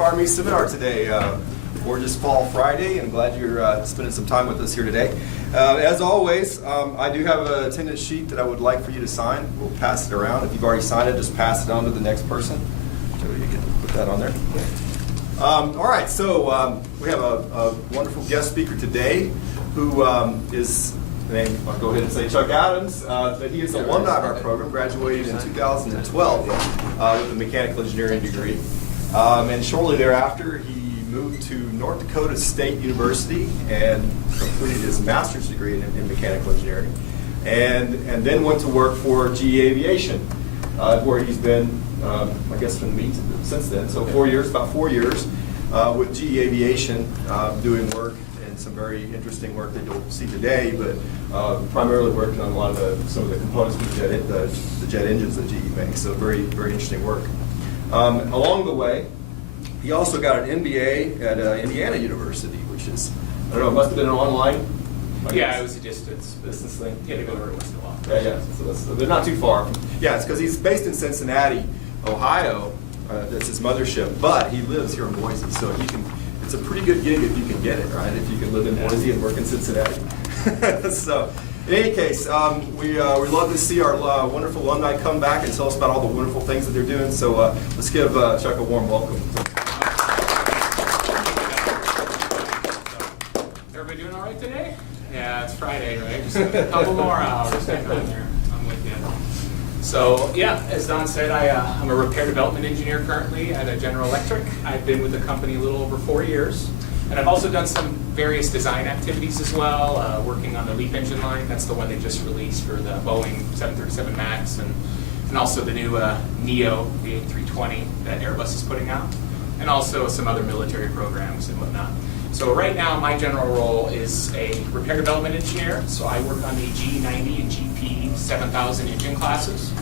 Inspire Me seminar today. Gorgeous fall Friday, and glad you're spending some time with us here today. As always, I do have an attendance sheet that I would like for you to sign. We'll pass it around. If you've already signed it, just pass it on to the next person. So you can put that on there. All right, so we have a wonderful guest speaker today who is, I'll go ahead and say Chuck Adams, but he is an alumni of our program, graduated in 2012 with a mechanical engineering degree. And shortly thereafter, he moved to North Dakota State University and completed his master's degree in mechanical engineering. And then went to work for GE Aviation, where he's been, I guess, been me since then. So about 4 years with GE Aviation, doing work and some very interesting work that you'll see today, but primarily working on a lot of some of the components for the jet engines that GE makes. So very, very interesting work. Along the way, he also got an MBA at Indiana University, which is, I don't know, it must have been an online. Yeah, it was a distance thing. Yeah, to go every once in a while. Yeah. So they're not too far. Yeah, it's because he's based in Cincinnati, Ohio. That's his mothership, but he lives here in Boise, so it's a pretty good gig if you can get it, right? If you can live in Boise and work in Cincinnati. So, in any case, we love to see our wonderful alumni come back and tell us about all the wonderful things that they're doing. So let's give Chuck a warm welcome. Everybody doing all right today? Yeah, it's Friday, right? Just a couple more hours. Hang on there. I'm with you. So, yeah, as Don said, I'm a repair development engineer currently at General Electric. I've been with the company a little over 4 years. And I've also done some various design activities as well, working on the LEAP engine line. That's the one they just released for the Boeing 737 MAX and also the new NEO, the A320 that Airbus is putting out, and also some other military programs and whatnot. So right now, my general role is a repair development engineer. So I work on the G90 and GP 7000 engine classes.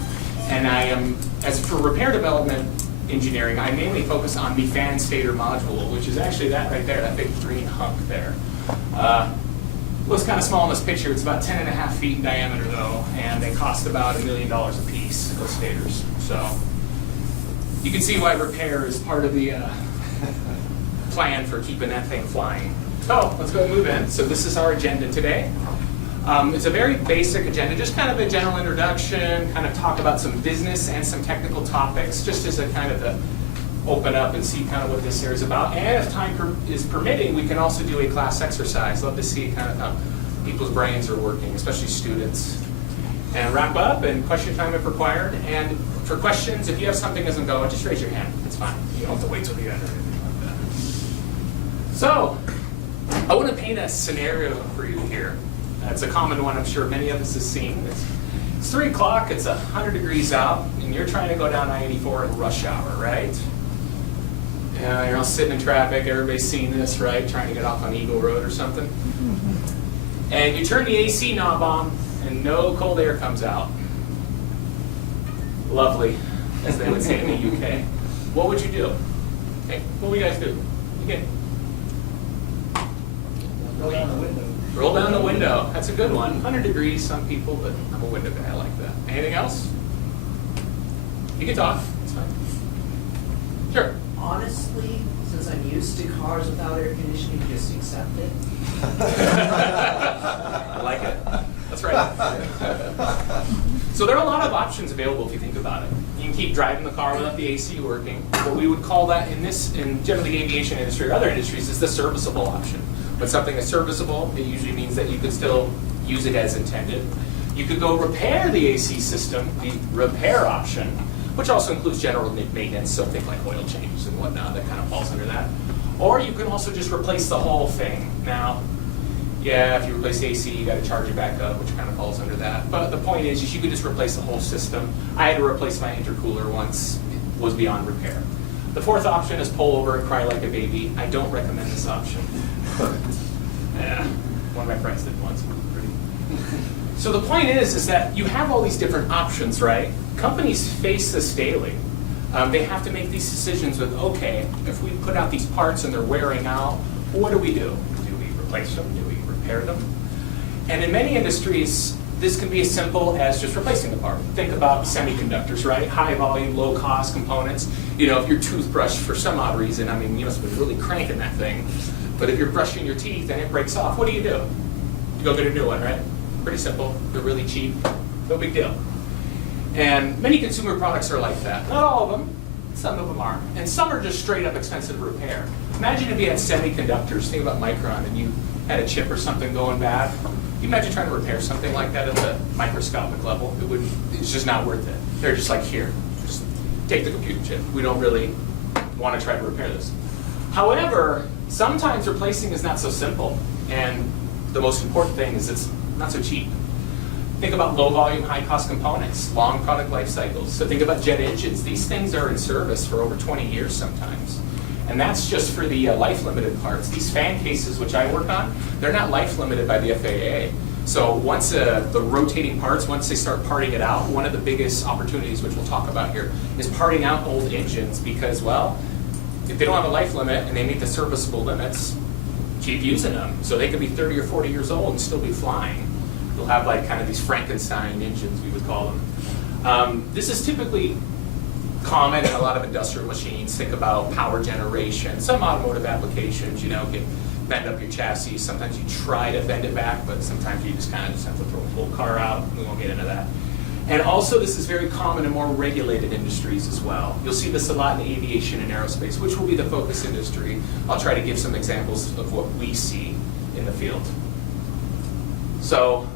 And I am, as for repair development engineering, I mainly focus on the fan stator module, which is actually that right there, that big green hunk there. Looks kind of small in this picture. It's about 10.5 feet in diameter though, and they cost about $1 million a piece, those stators. So you can see why repair is part of the plan for keeping that thing flying. So let's go and move in. So this is our agenda today. It's a very basic agenda, just kind of a general introduction, kind of talk about some business and some technical topics, just as a kind of to open up and see kind of what this area is about. And if time is permitting, we can also do a class exercise. Love to see kind of how people's brains are working, especially students. And wrap up, and question time if required. And for questions, if you have something that doesn't go, just raise your hand. It's fine. You don't have to wait till the end or anything like that. So, I want to paint a scenario for you here. It's a common one I'm sure many of us have seen. It's 3 o'clock, it's 100 degrees out, and you're trying to go down I-84 in rush hour, right? You're all sitting in traffic, everybody's seen this, right? Trying to get off on Eagle Road or something. And you turn the AC knob on, and no cold air comes out. Lovely, as they would say in the UK. What would you do? Hey, what would you guys do? Okay. Roll down the window. Roll down the window. That's a good one. 100 degrees, some people, but I'm a window guy. I like that. Anything else? You can talk. It's fine. Sure. Honestly, since I'm used to cars without air conditioning, just accept it. I like it. That's right. So there are a lot of options available if you think about it. You can keep driving the car without the AC working. What we would call that in generally the aviation industry or other industries is the serviceable option. When something is serviceable, it usually means that you could still use it as intended. You could go repair the AC system, the repair option, which also includes general maintenance, so think like oil changes and whatnot, that kind of falls under that. Or you can also just replace the whole thing. Now, yeah, if you replace the AC, you got to charge it back up, which kind of falls under that. But the point is, you could just replace the whole system. I had to replace my intercooler once, it was beyond repair. The fourth option is pull over and cry like a baby. I don't recommend this option. Yeah, one of my friends did once. So the point is that you have all these different options, right? Companies face this daily. They have to make these decisions with, okay, if we put out these parts and they're wearing out, what do we do? Do we replace them? Do we repair them? And in many industries, this can be as simple as just replacing the part. Think about semiconductors, right? High volume, low cost components. You know, if your toothbrush, for some odd reason, I mean, you must have been really cranking that thing, but if you're brushing your teeth and it breaks off, what do? You go get a new one, right? Pretty simple. They're really cheap. No big deal. And many consumer products are like that. Not all of them. Some of them are. And some are just straight up expensive to repair. Imagine if you had semiconductors, think about Micron, and you had a chip or something going bad. Can you imagine trying to repair something like that at the microscopic level? It's just not worth it. They're just like, here, just take the computer chip. We don't really want to try to repair this. However, sometimes replacing is not so simple. And the most important thing is it's not so cheap. Think about low volume, high cost components, long product life cycles. So think about jet engines. These things are in service for over 20 years sometimes. And that's just for the life limited parts. These fan cases, which I work on, they're not life limited by the FAA. So once the rotating parts, once they start parting it out, one of the biggest opportunities, which we'll talk about here, is parting out old engines because, well, if they don't have a life limit and they meet the serviceable limits, keep using them. So they could be 30 or 40 years old and still be flying. You'll have like kind of these Frankenstein engines, we would call them. This is typically common in a lot of industrial machines. Think about power generation, some automotive applications, you know, bend up your chassis. Sometimes you try to bend it back, but sometimes you just kind of have to throw the whole car out. We won't get into that. And also this is very common in more regulated industries as well. You'll see this a lot in aviation and aerospace, which will be the focus industry. I'll try to give some examples of what we see in the field. So,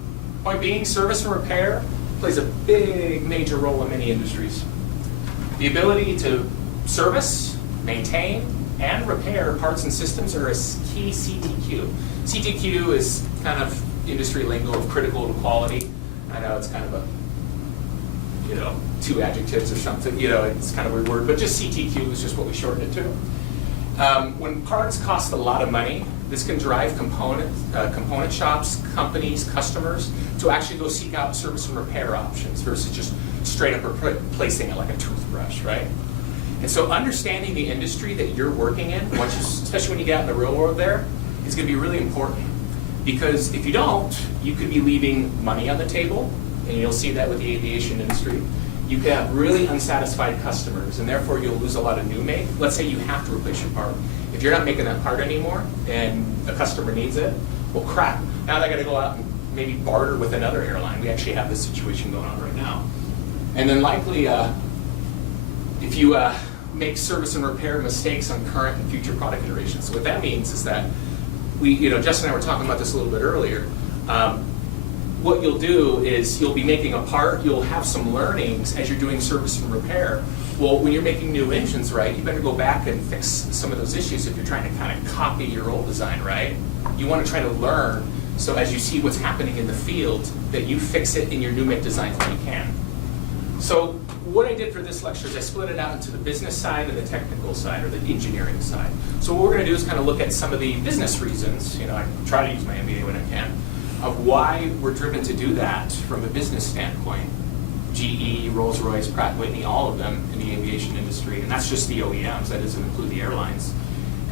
point being, service and repair plays a big, major role in many industries. The ability to service, maintain, and repair parts and systems are a key CTQ. CTQ is kind of industry lingo of critical to quality. I know it's kind of a, you know, two adjectives or something, you know, it's kind of a weird word, but just CTQ is just what we shorten it to. When parts cost a lot of money, this can drive component shops, companies, customers to actually go seek out service and repair options versus just straight up replacing it like a toothbrush, right? And so understanding the industry that you're working in, especially when you get out in the real world there, is going to be really important. Because if you don't, you could be leaving money on the table, and you'll see that with the aviation industry. You could have really unsatisfied customers, and therefore you'll lose a lot of new make. Let's say you have to replace your part. If you're not making that part anymore, and a customer needs it, well, crap. Now they got to go out and maybe barter with another airline. We actually have this situation going on right now. And then likely, if you make service and repair mistakes on current and future product iterations. So what that means is that Justin and I were talking about this a little bit earlier. What you'll do is you'll be making a part, you'll have some learnings as you're doing service and repair. Well, when you're making new engines, right, you better go back and fix some of those issues if you're trying to kind of copy your old design, right? You want to try to learn, so as you see what's happening in the field, that you fix it in your new make designs when you can. So what I did for this lecture is I split it out into the business side and the technical side, or the engineering side. So what we're going to do is kind of look at some of the business reasons, I try to use my MBA when I can, of why we're driven to do that from a business standpoint. GE, Rolls-Royce, Pratt & Whitney, all of them in the aviation industry, and that's just the OEMs, that doesn't include the airlines.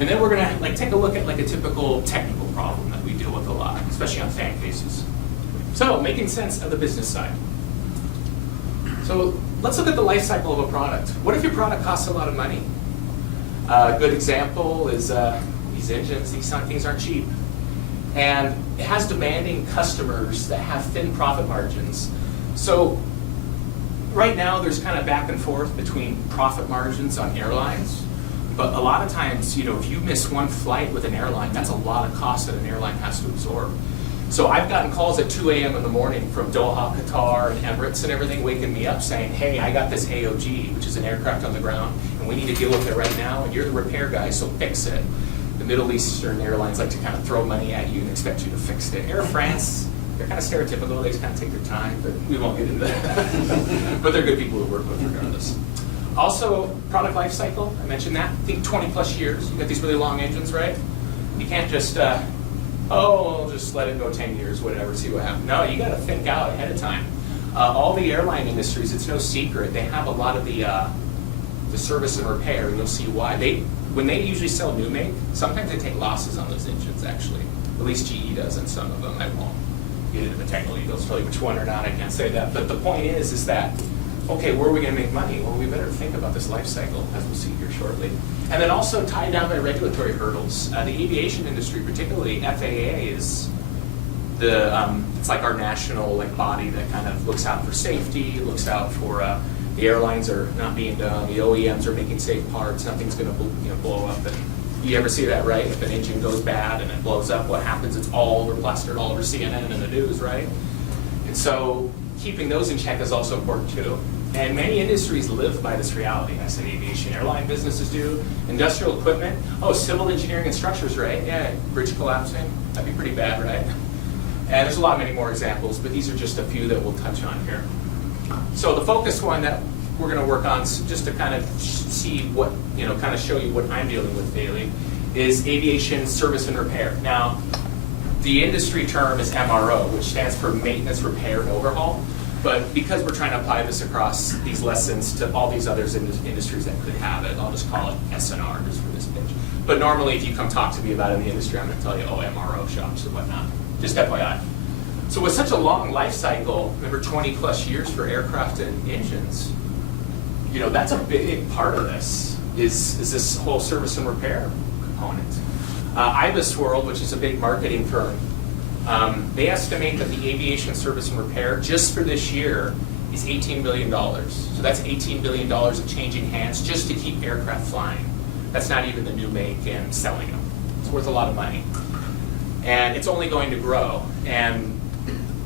And then we're going to take a look at a typical technical problem that we deal with a lot, especially on fan cases. So, making sense of the business side. So let's look at the life cycle of a product. What if your product costs a lot of money? A good example is these engines. These things aren't cheap. And it has demanding customers that have thin profit margins. So right now there's kind of back and forth between profit margins on airlines. But a lot of times, if you miss one flight with an airline, that's a lot of cost that an airline has to absorb. So I've gotten calls at 2 a.m. in the morning from Doha, Qatar, and Emirates and everything, waking me up saying, hey, I got this AOG, which is an aircraft on the ground, and we need to deal with it right now, and you're the repair guy, so fix it. The Middle Eastern airlines like to kind of throw money at you and expect you to fix it. Air France, they're kind of stereotypical, they just kind of take their time, but we won't get into that. But they're good people to work with regardless. Also, product life cycle, I mentioned that. Think 20 plus years. You got these really long engines, right? You can't just, we'll just let it go 10 years, whatever, see what happens. No, you got to think out ahead of time. All the airline industries, it's no secret, they have a lot of the service and repair, and you'll see why. When they usually sell new make, sometimes they take losses on those engines, actually. At least GE does, and some of them I won't. get into the technical details, tell you which one or not, I can't say that. But the point is that, okay, where are we going to make money? Well, we better think about this life cycle, as we'll see here shortly. And then also tied down by regulatory hurdles. The aviation industry, particularly FAA, is it's like our national body that kind of looks out for safety, looks out for the airlines are not being done, the OEMs are making safe parts, nothing's going to blow up. And you ever see that, right? If an engine goes bad and it blows up, what happens? It's all over plastered all over CNN and the news, right? And so keeping those in check is also important too. And many industries live by this reality. I said aviation, airline businesses do, industrial equipment. Oh, civil engineering and structures, right? Yeah, bridge collapsing, that'd be pretty bad, right? And there's a lot many more examples, but these are just a few that we'll touch on here. So the focus one that we're going to work on, just to kind of see what, kind of show you what I'm dealing with daily, is aviation service and repair. Now, the industry term is MRO, which stands for maintenance, repair, and overhaul. But because we're trying to apply this across these lessons to all these other industries that could have it, I'll just call it S&R just for this pitch. But normally, if you come talk to me about it in the industry, I'm going to tell you, oh, MRO shops or whatnot. Just FYI. So with such a long life cycle, remember 20 plus years for aircraft and engines, that's a big part of this, is this whole service and repair component. Ibis World, which is a big marketing firm, they estimate that the aviation service and repair just for this year is $18 billion. So that's $18 billion of changing hands just to keep aircraft flying. That's not even the new make and selling them. It's worth a lot of money. And it's only going to grow. And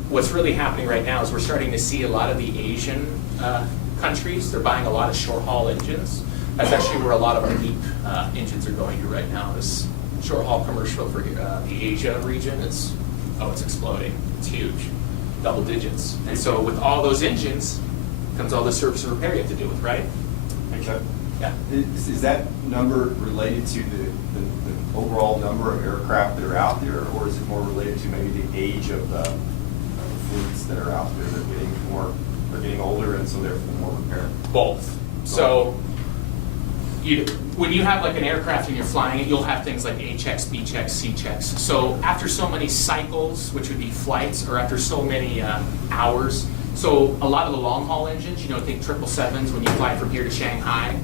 what's really happening right now is we're starting to see a lot of the Asian countries, they're buying a lot of short-haul engines. That's actually where a lot of our LEAP engines are going to right now. This short-haul commercial for the Asia region is, it's exploding. It's huge, double digits. And so with all those engines comes all the service and repair you have to deal with, right? Okay. Yeah. Is that number related to the overall number of aircraft that are out there, or is it more related to maybe the age of the fleets that are out there? They're getting older, and so therefore more repair. Both. So when you have an aircraft and you're flying it, you'll have things like A checks, B checks, C checks. So after so many cycles, which would be flights, or after so many hours, so a lot of the long haul engines, think 777s when you fly from here to Shanghai,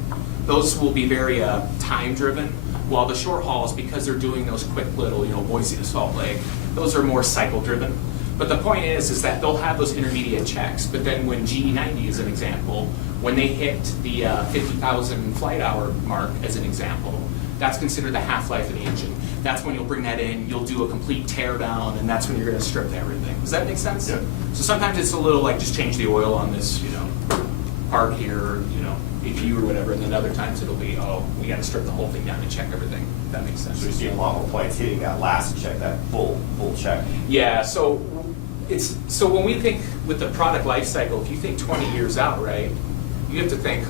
those will be very time driven, while the short hauls, because they're doing those quick little, Boise to Salt Lake, those are more cycle driven. But the point is that they'll have those intermediate checks, but then when GE90 is an example, when they hit the 50,000 flight hour mark as an example, that's considered the half-life of the engine. That's when you'll bring that in, you'll do a complete tear down, and that's when you're going to strip everything. Does that make sense? Yeah. So sometimes it's a little just change the oil on this, part here, APU or whatever, and then other times it'll be, we got to strip the whole thing down and check everything. If that makes sense. So you see a lot more planes hitting that last check, that full check. Yeah, so when we think with the product life cycle, if you think 20 years out, right, you have to think,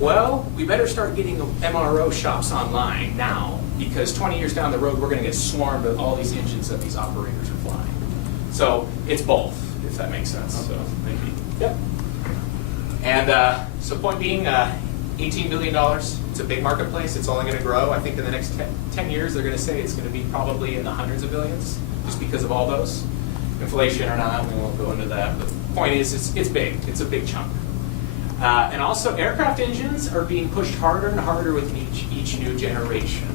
well, we better start getting MRO shops online now, because 20 years down the road, we're going to get swarmed with all these engines that these operators are flying. So it's both, if that makes sense. So maybe, yep. And so point being, $18 billion, it's a big marketplace. It's only going to grow. I think in the next 10 years, they're going to say it's going to be probably in the hundreds of billions, just because of all those. Inflation or not, we won't go into that. But the point is, it's big. It's a big chunk. And also, aircraft engines are being pushed harder and harder with each new generation.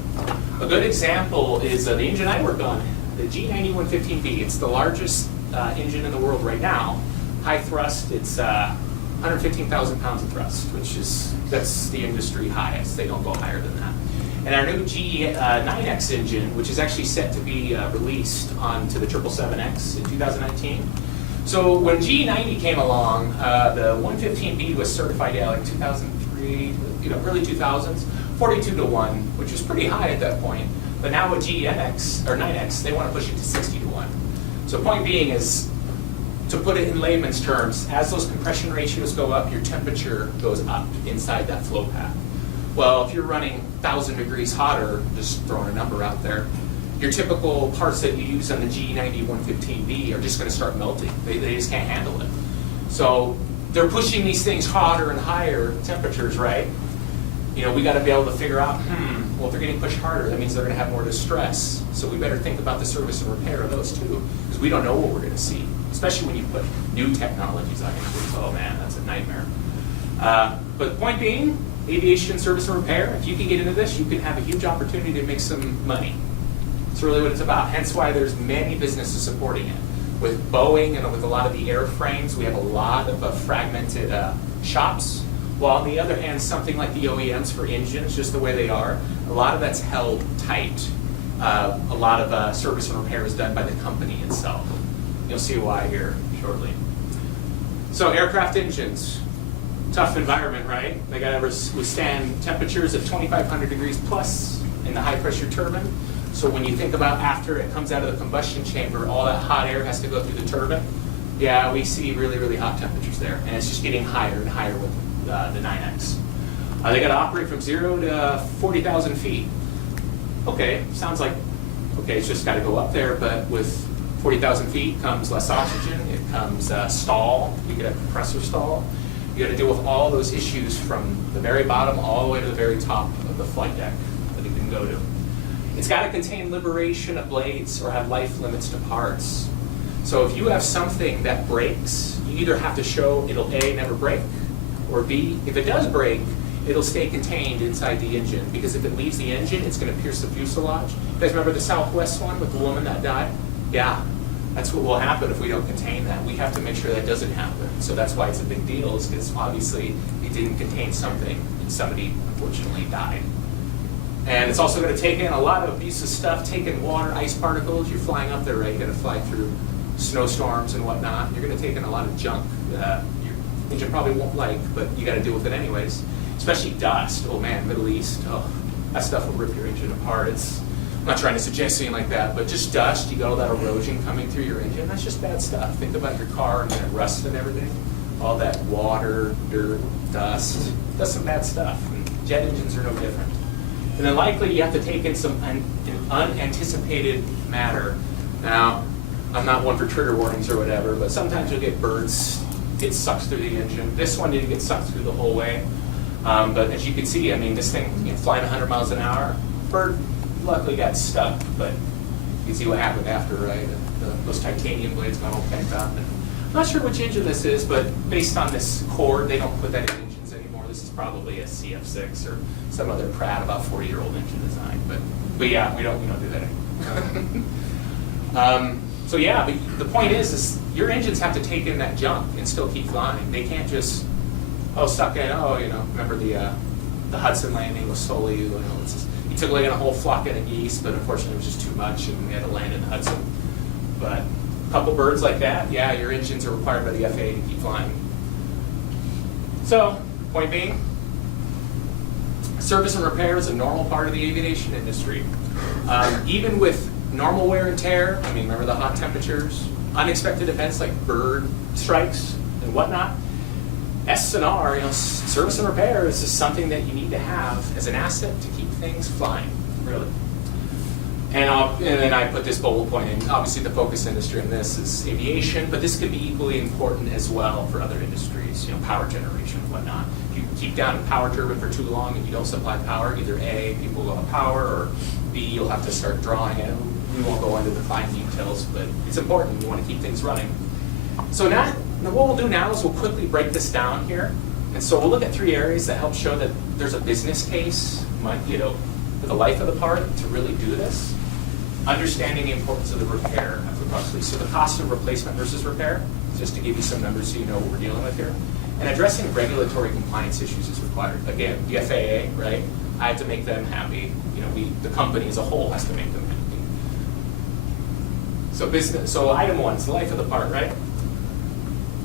A good example is the engine I work on, the G90-115B. It's the largest engine in the world right now. High thrust, it's 115,000 pounds of thrust, that's the industry highest. They don't go higher than that. And our new G9X engine, which is actually set to be released onto the 777X in 2019. So when G90 came along, the 115B was certified like 2003, early 2000s, 42-1, which was pretty high at that point. But now with GNX, or 9X, they want to push it to 60-1. So point being is, to put it in layman's terms, as those compression ratios go up, your temperature goes up inside that flow path. Well, if you're running 1,000 degrees hotter, just throwing a number out there, your typical parts that you use on the G90-115B are just going to start melting. They just can't handle it. So they're pushing these things hotter and higher temperatures, right? we got to be able to figure out, well, if they're getting pushed harder, that means they're going to have more distress. So we better think about the service and repair of those too, because we don't know what we're going to see, especially when you put new technologies on engines. Oh man, that's a nightmare. But the point being, aviation service and repair, if you can get into this, you can have a huge opportunity to make some money. That's really what it's about. Hence why there's many businesses supporting it. With Boeing and with a lot of the airframes, we have a lot of fragmented shops. While on the other hand, something like the OEMs for engines, just the way they are, a lot of that's held tight. A lot of service and repair is done by the company itself. You'll see why here shortly. So aircraft engines, tough environment, right? They got to withstand temperatures of 2,500 degrees plus in the high pressure turbine. So when you think about after it comes out of the combustion chamber, all that hot air has to go through the turbine. Yeah, we see really, really hot temperatures there. And it's just getting higher and higher with the 9X. They got to operate from 0 to 40,000 feet. Okay, sounds like, okay, it's just got to go up there, but with 40,000 feet comes less oxygen, it comes stall, you get a compressor stall. You got to deal with all those issues from the very bottom all the way to the very top of the flight deck that it can go to. It's got to contain liberation of blades or have life limits to parts. So if you have something that breaks, you either have to show it'll A, never break, or B, if it does break, it'll stay contained inside the engine, because if it leaves the engine, it's going to pierce the fuselage. You guys remember the Southwest one with the woman that died? Yeah, that's what will happen if we don't contain that. We have to make sure that doesn't happen. So that's why it's a big deal, is because obviously it didn't contain something and somebody unfortunately died. And it's also going to take in a lot of abusive stuff, take in water, ice particles. You're flying up there, right? You're going to fly through snowstorms and whatnot. You're going to take in a lot of junk that your engine probably won't like, but you got to deal with it anyways. Especially dust. Oh man, Middle East. Oh, that stuff will rip your engine apart. I'm not trying to suggest anything like that, but just dust. You got all that erosion coming through your engine. That's just bad stuff. Think about your car and then rust and everything. All that water, dirt, dust. That's some bad stuff. And jet engines are no different. And then likely you have to take in some unanticipated matter. Now, I'm not one for trigger warnings or whatever, but sometimes you'll get birds. It sucks through the engine. This one didn't get sucked through the whole way. But as you can see, I mean, this thing, flying 100 miles an hour, bird luckily got stuck, but you can see what happened after, right? Those titanium blades got all bent up. And I'm not sure which engine this is, but based on this cord, they don't put that in engines anymore. This is probably a CF6 or some other Pratt, about 40-year-old engine design. But yeah, we don't do that anymore. So yeah, but the point is your engines have to take in that junk and still keep flying. They can't just, suck in, remember the Hudson landing was solely, you took like in a whole flock of geese, but unfortunately it was just too much and we had to land in the Hudson. But a couple birds like that, yeah, your engines are required by the FAA to keep flying. So, point being, service and repair is a normal part of the aviation industry. Even with normal wear and tear, I mean, remember the hot temperatures, unexpected events like bird strikes and whatnot, S&R, service and repair is just something that you need to have as an asset to keep things flying, really. And then I put this bullet point in. Obviously, the focus industry in this is aviation, but this could be equally important as well for other industries, power generation and whatnot. If you keep down a power turbine for too long and you don't supply power, either A, people will have power, or B, you'll have to start drawing it. We won't go into the fine details, but it's important. You want to keep things running. So now, what we'll do now is we'll quickly break this down here. And so we'll look at 3 areas that help show that there's a business case, for the life of the part to really do this. Understanding the importance of the repair of the process. So the cost of replacement versus repair, just to give you some numbers so you know what we're dealing with here. And addressing regulatory compliance issues is required. Again, the FAA, right? I have to make them happy. The company as a whole has to make them happy. So item 1 is the life of the part, right?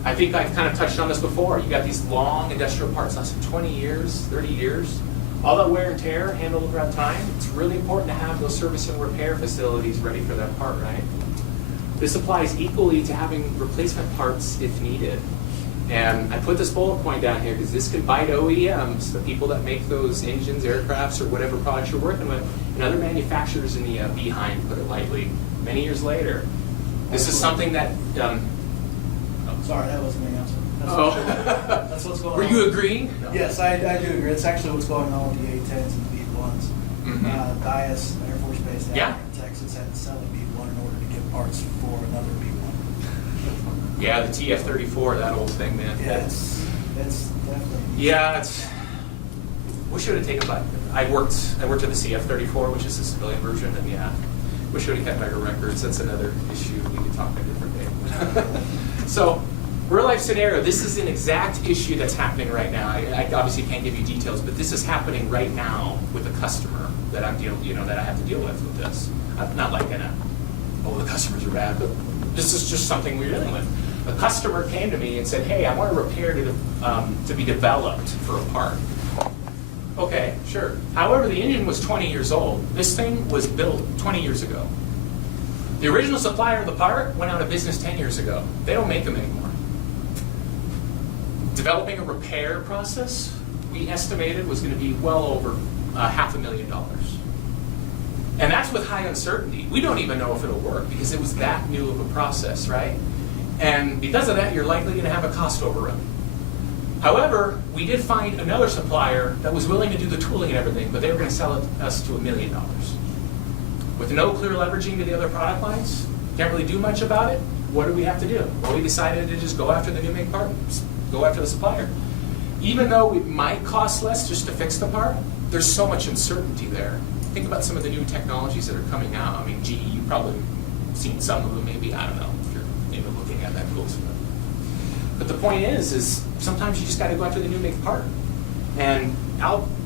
I think I've kind of touched on this before. You got these long industrial parts lasting 20 years, 30 years. All that wear and tear handled throughout time. It's really important to have those service and repair facilities ready for that part, right? This applies equally to having replacement parts if needed. And I put this bullet point down here because this can bite OEMs, the people that make those engines, aircrafts, or whatever products you're working with, and other manufacturers in the behind, put it lightly, many years later. This is something that... Sorry, that wasn't the answer. That's what's going on. Were you agreeing? No. Yes, I do agree. It's actually what's going on with the A-10s and the B-1s. Mhm. Dias Air Force Base down Yeah. here in Texas had to sell a B-1 in order to get parts for another B-1. Yeah, the TF-34, that old thing, man. Yeah, it's definitely. Yeah, it's. Wish it would have taken back. I worked at the CF-34, which is the civilian version, and yeah, wish it would have kept better records. That's another issue we could talk a different day. So, real life scenario. This is an exact issue that's happening right now. I obviously can't give you details, but this is happening right now with a customer that I'm that I have to deal with this. I'm not like the customers are bad, but this is just something we're dealing with. A customer came to me and said, "Hey, I want a repair to be developed for a part." Okay, sure. However, the engine was 20 years old. This thing was built 20 years ago. The original supplier of the part went out of business 10 years ago. They don't make them anymore. Developing a repair process, we estimated was going to be well over $500,000. And that's with high uncertainty. We don't even know if it'll work because it was that new of a process, right? And because of that, you're likely going to have a cost overrun. However, we did find another supplier that was willing to do the tooling and everything, but they were going to sell us to $1 million. With no clear leveraging to the other product lines, can't really do much about it, what do we have to do? Well, we decided to just go after the new make part, go after the supplier. Even though it might cost less just to fix the part, there's so much uncertainty there. Think about some of the new technologies that are coming out. I mean, GE, you've probably seen some of them, maybe, I don't know, if you're even looking at that close enough. But the point is sometimes you just got to go after the new make part. And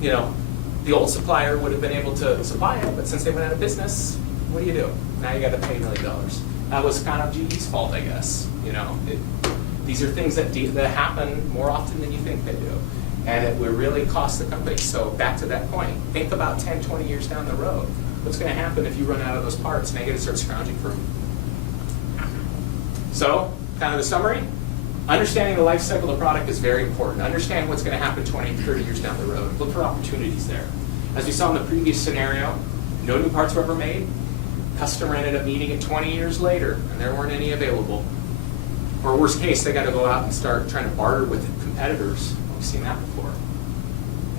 the old supplier would have been able to supply it, but since they went out of business, what do? Now you got to pay $1 million. That was kind of GE's fault, I guess. These are things that happen more often than you think they do. And it would really cost the company. So back to that point, think about 10, 20 years down the road. What's going to happen if you run out of those parts? Now you got to start scrounging for them. So, kind of the summary. Understanding the life cycle of the product is very important. Understand what's going to happen 20, 30 years down the road. Look for opportunities there. As we saw in the previous scenario, no new parts were ever made. Customer ended up needing it 20 years later, and there weren't any available. Or worst case, they got to go out and start trying to barter with competitors. We've seen that before.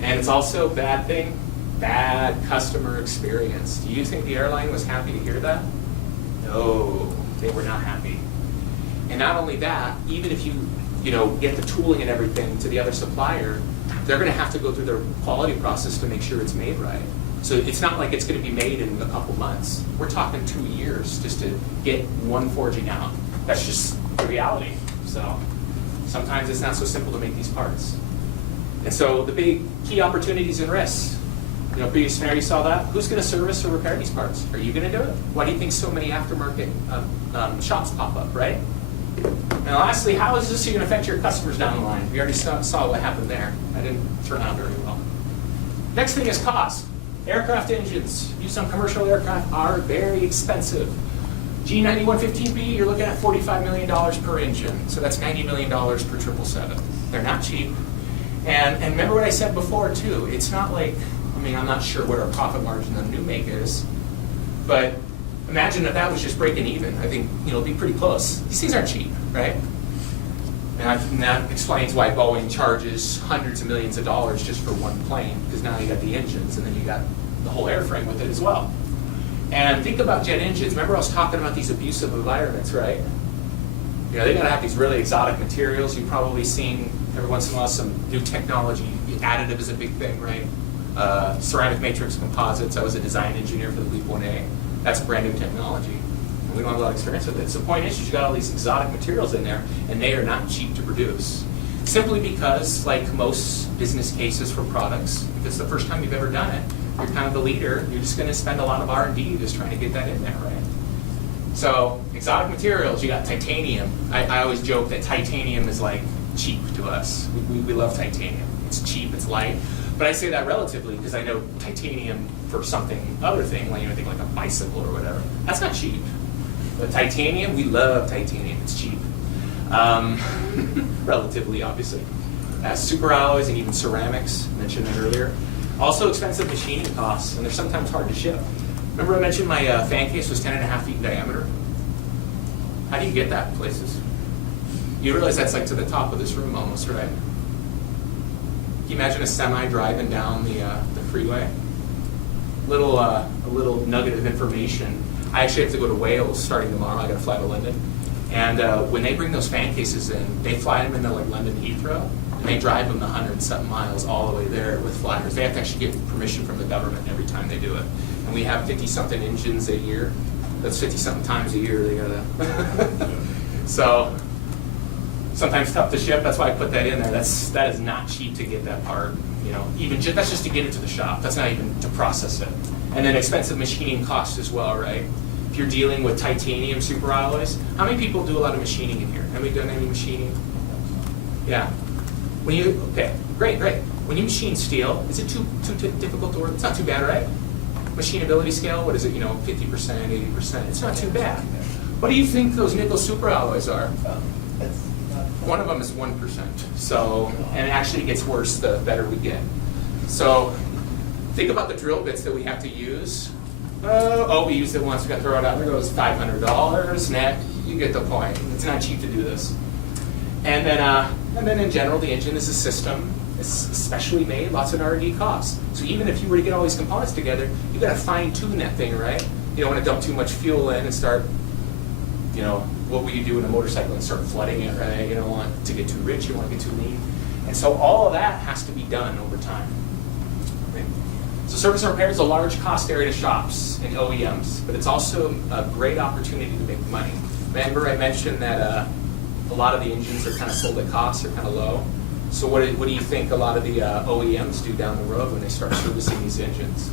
And it's also a bad thing, bad customer experience. Do you think the airline was happy to hear that? No, they were not happy. And not only that, even if you get the tooling and everything to the other supplier, they're going to have to go through their quality process to make sure it's made right. So it's not like it's going to be made in a couple months. We're talking 2 years just to get one forging out. That's just the reality. So sometimes it's not so simple to make these parts. And so the big key opportunities and risks. Previous scenario, you saw that. Who's going to service or repair these parts? Are you going to do it? Why do you think so many aftermarket shops pop up, right? And lastly, how is this going to affect your customers down the line? We already saw what happened there. That didn't turn out very well. Next thing is cost. Aircraft engines used on commercial aircraft are very expensive. G9115B, you're looking at $45 million per engine. So that's $90 million per 777. They're not cheap. And remember what I said before, too. It's not like, I'm not sure what our profit margin on new make is, but imagine if that was just breaking even. I think it'll be pretty close. These things aren't cheap, right? And that explains why Boeing charges hundreds of millions of dollars just for one plane, because now you got the engines and then you got the whole airframe with it as well. And think about jet engines. Remember I was talking about these abusive environments, right? They gotta have these really exotic materials. You've probably seen every once in a while some new technology. Additive is a big thing, right? Ceramic Matrix Composites. I was a design engineer for the LEAP 1A. That's brand new technology. And we don't have a lot of experience with it. So the point is, you've got all these exotic materials in there, and they are not cheap to produce. Simply because, like most business cases for products, if it's the first time you've ever done it, you're kind of the leader, you're just going to spend a lot of R&D just trying to get that in there, right? So, exotic materials, you got titanium. I always joke that titanium is like cheap to us. We love titanium. It's cheap, it's light. But I say that relatively because I know titanium for something, other thing, like think like a bicycle or whatever. That's not cheap. But titanium, we love titanium. It's cheap. Relatively, obviously. Super alloys and even ceramics, I mentioned that earlier. Also expensive machining costs, and they're sometimes hard to ship. Remember I mentioned my fan case was 10.5 feet in diameter? How do you get that in places? You realize that's like to the top of this room almost, right? Can you imagine a semi driving down the freeway? A little nugget of information. I actually have to go to Wales starting tomorrow. I got to fly to London. And when they bring those fan cases in, they fly them into like London Heathrow, and they drive them the 100-something miles all the way there with flyers. They have to actually get permission from the government every time they do it. And we have 50-something engines a year. That's 50-something times a year they gotta. So sometimes tough to ship. That's why I put that in there. That is not cheap to get that part. You know, that's just to get it to the shop. That's not even to process it. And then expensive machining costs as well, right? If you're dealing with titanium superalloys, how many people do a lot of machining in here? Have we done any machining? Yeah. Okay, great. When you machine steel, is it too difficult to work? It's not too bad, right? Machinability scale, what is it? 50%, 80%. It's not too bad. What do you think those nickel superalloys are? One of them is 1%. So, and it actually gets worse the better we get. So, think about the drill bits that we have to use. We used it once, we got to throw it out. There goes $500 net. You get the point. It's not cheap to do this. And then in general, the engine is a system. It's specially made, lots of R&D costs. So even if you were to get all these components together, you got to fine tune that thing, right? You don't want to dump too much fuel in and start, what would you do in a motorcycle and start flooding it, right? You don't want to get too rich, you don't want to get too lean. And so all of that has to be done over time. Okay. So service and repair is a large cost area to shops and OEMs, but it's also a great opportunity to make money. Remember I mentioned that a lot of the engines are kind of sold at cost, they're kind of low. So what do you think a lot of the OEMs do down the road when they start servicing these engines?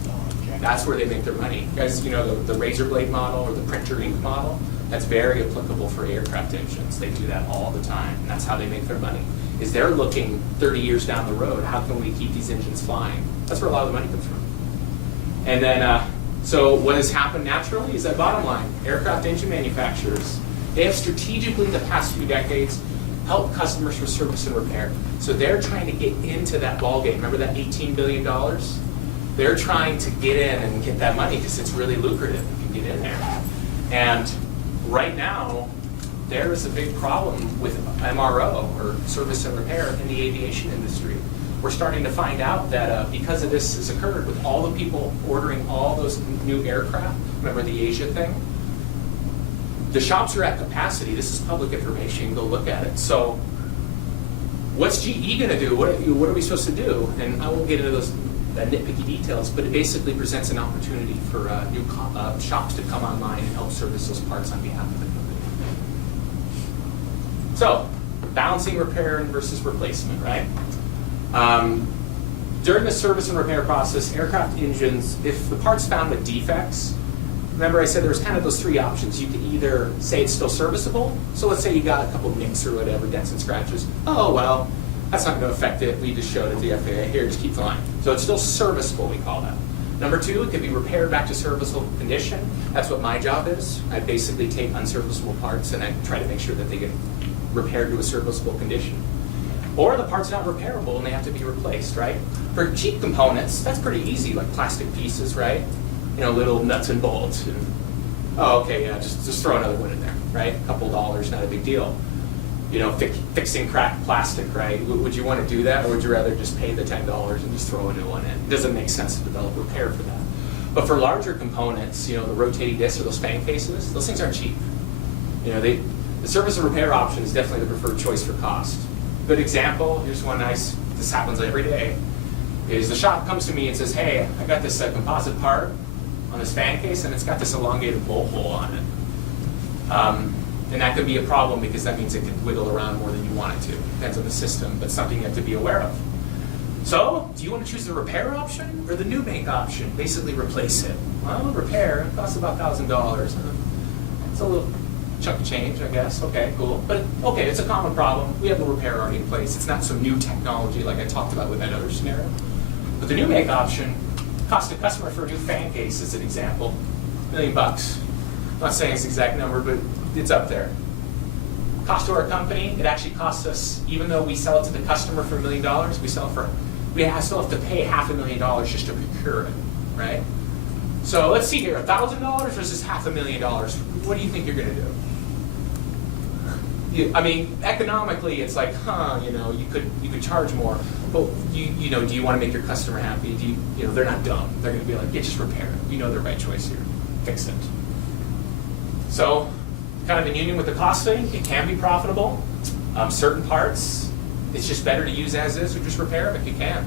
That's where they make their money. You guys, the razor blade model or the printer ink model, that's very applicable for aircraft engines. They do that all the time, and that's how they make their money. Is they're looking 30 years down the road, how can we keep these engines flying? That's where a lot of the money comes from. And then, so what has happened naturally is that bottom line, aircraft engine manufacturers, they have strategically the past few decades helped customers with service and repair. So they're trying to get into that ballgame. Remember that $18 billion? They're trying to get in and get that money because it's really lucrative if you get in there. And right now, there is a big problem with MRO, or service and repair, in the aviation industry. We're starting to find out that because of this has occurred with all the people ordering all those new aircraft, remember the Asia thing? The shops are at capacity. This is public information. Go look at it. So what's GE going to do? What are we supposed to do? And I won't get into those nitpicky details, but it basically presents an opportunity for new shops to come online and help service those parts on behalf of the company. So, balancing repair versus replacement, right? During the service and repair process, aircraft engines, if the part's found with defects, remember I said there was kind of those three options. You could either say it's still serviceable. So let's say you got a couple of nicks or whatever, dents and scratches. Oh, well, that's not going to affect it. We just showed it to the FAA. Here, just keep flying. So it's still serviceable, we call that. Number two, it could be repaired back to serviceable condition. That's what my job is. I basically take unserviceable parts and I try to make sure that they get repaired to a serviceable condition. Or the part's not repairable and they have to be replaced, right? For cheap components, that's pretty easy, like plastic pieces, right? Little nuts and bolts. And, just throw another one in there, right? A couple dollars, not a big deal. Fixing cracked plastic, right? Would you want to do that, or would you rather just pay the $10 and just throw a new one in? It doesn't make sense to develop repair for that. But for larger components, the rotating discs or those fan cases, those things aren't cheap. The service and repair option is definitely the preferred choice for cost. Good example, here's one nice, this happens every day, is the shop comes to me and says, hey, I got this composite part on this fan case and it's got this elongated bolt hole on it. And that could be a problem because that means it could wiggle around more than you want it to. Depends on the system, but something you have to be aware of. So, do you want to choose the repair option or the new make option? Basically replace it. Well, repair, it costs about $1,000. It's a little chunk of change, I guess. Okay, cool. But okay, it's a common problem. We have the repair already in place. It's not some new technology like I talked about with that other scenario. But the new make option cost a customer for a new fan case, as an example, $1 million. I'm not saying it's the exact number, but it's up there. Cost to our company, it actually costs us, even though we sell it to the customer for $1 million, we still have to pay $500,000 just to procure it, right? So let's see here, $1,000 versus $500,000. What do you think you're going to do? I mean, economically, it's like, you could charge more, but do you want to make your customer happy? They're not dumb. They're going to be like, yeah, just repair it. You know the right choice here. Fix it. So, kind of in union with the costing, it can be profitable. Certain parts, it's just better to use as is or just repair them if you can.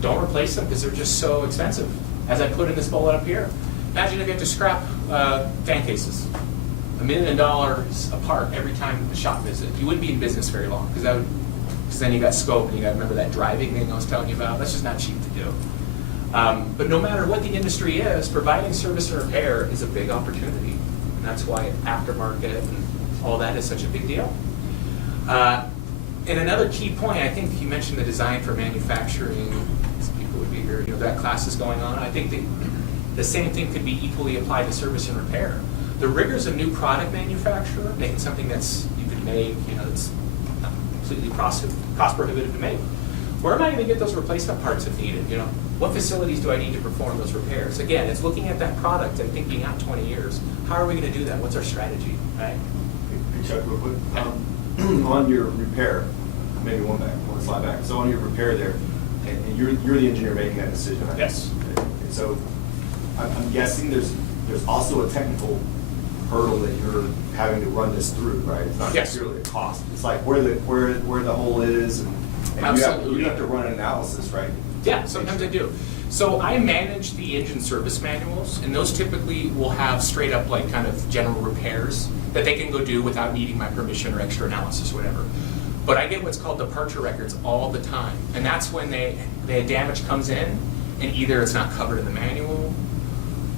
Don't replace them because they're just so expensive. As I put in this bullet up here, imagine if you have to scrap fan cases. $1 million apart every time a shop visit. You wouldn't be in business very long because then you got scope and you got to remember that driving thing I was telling you about. That's just not cheap to do. But no matter what the industry is, providing service and repair is a big opportunity. And that's why aftermarket and all that is such a big deal. And another key point, I think you mentioned the design for manufacturing. Some people would be here, that class is going on. I think the same thing could be equally applied to service and repair. The rigors of new product manufacture, making something that's you can make, that's not completely cost prohibitive to make. Where am I going to get those replacement parts if needed? What facilities do I need to perform those repairs? Again, it's looking at that product and thinking out 20 years. How are we going to do that? What's our strategy, right? Hey, Chuck, real quick. On your repair, maybe one slide back. So on your repair there, and you're the engineer making that decision, right? Yes. And so I'm guessing there's also a technical hurdle that you're having to run this through, right? It's not Yes. purely a cost. It's like where the hole is, and Absolutely. you have to run an analysis, right? Yeah, sometimes I do. So I manage the engine service manuals, and those typically will have straight up like kind of general repairs that they can go do without needing my permission or extra analysis or whatever. But I get what's called departure records all the time, and that's when the damage comes in, and either it's not covered in the manual,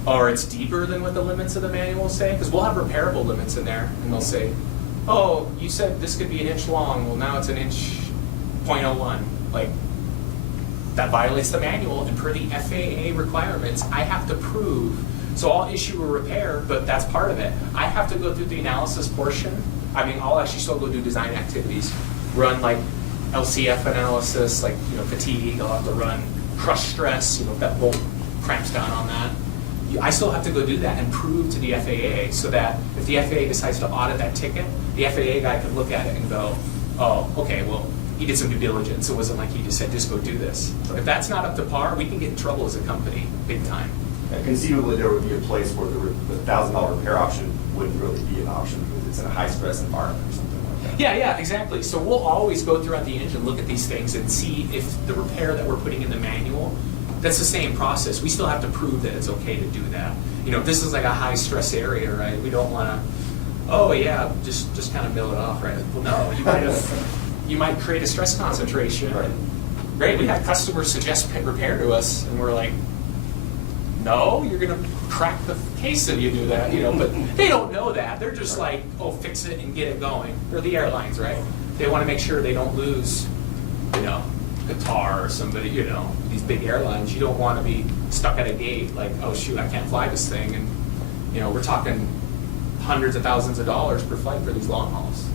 or it's deeper than what the limits of the manual say, because we'll have repairable limits in there, and they'll say, oh, you said this could be 1 inch long, well now it's 1 inch 0.01. Like, that violates the manual, and per the FAA requirements, I have to prove, so I'll issue a repair, but that's part of it. I have to go through the analysis portion. I mean, I'll actually still go do design activities, run like LCF analysis, like, fatigue, I'll have to run crush stress, if that bolt cramps down on that. I still have to go do that and prove to the FAA so that if the FAA decides to audit that ticket, the FAA guy can look at it and go, oh, okay, well, he did some due diligence. It wasn't like he just said, just go do this. If that's not up to par, we can get in trouble as a company, big time. And conceivably, there would be a place where the $1,000 repair option wouldn't really be an option because it's in a high-stress environment or something like that. Yeah, exactly. So we'll always go throughout the engine, look at these things, and see if the repair that we're putting in the manual, that's the same process. We still have to prove that it's okay to do that. If this is like a high-stress area, right, we don't want to, oh yeah, just kind of mill it off, right? Well, no, you might create a stress concentration. Right. Great, we had customers suggest repair to us, and we're like, no, you're going to crack the case if you do that, but they don't know that. They're just like, oh, fix it and get it going. They're the airlines, right? They want to make sure they don't lose, Qatar or somebody, these big airlines. You don't want to be stuck at a gate like, oh shoot, I can't fly this thing. And, we're talking hundreds of thousands of dollars per flight for these long hauls,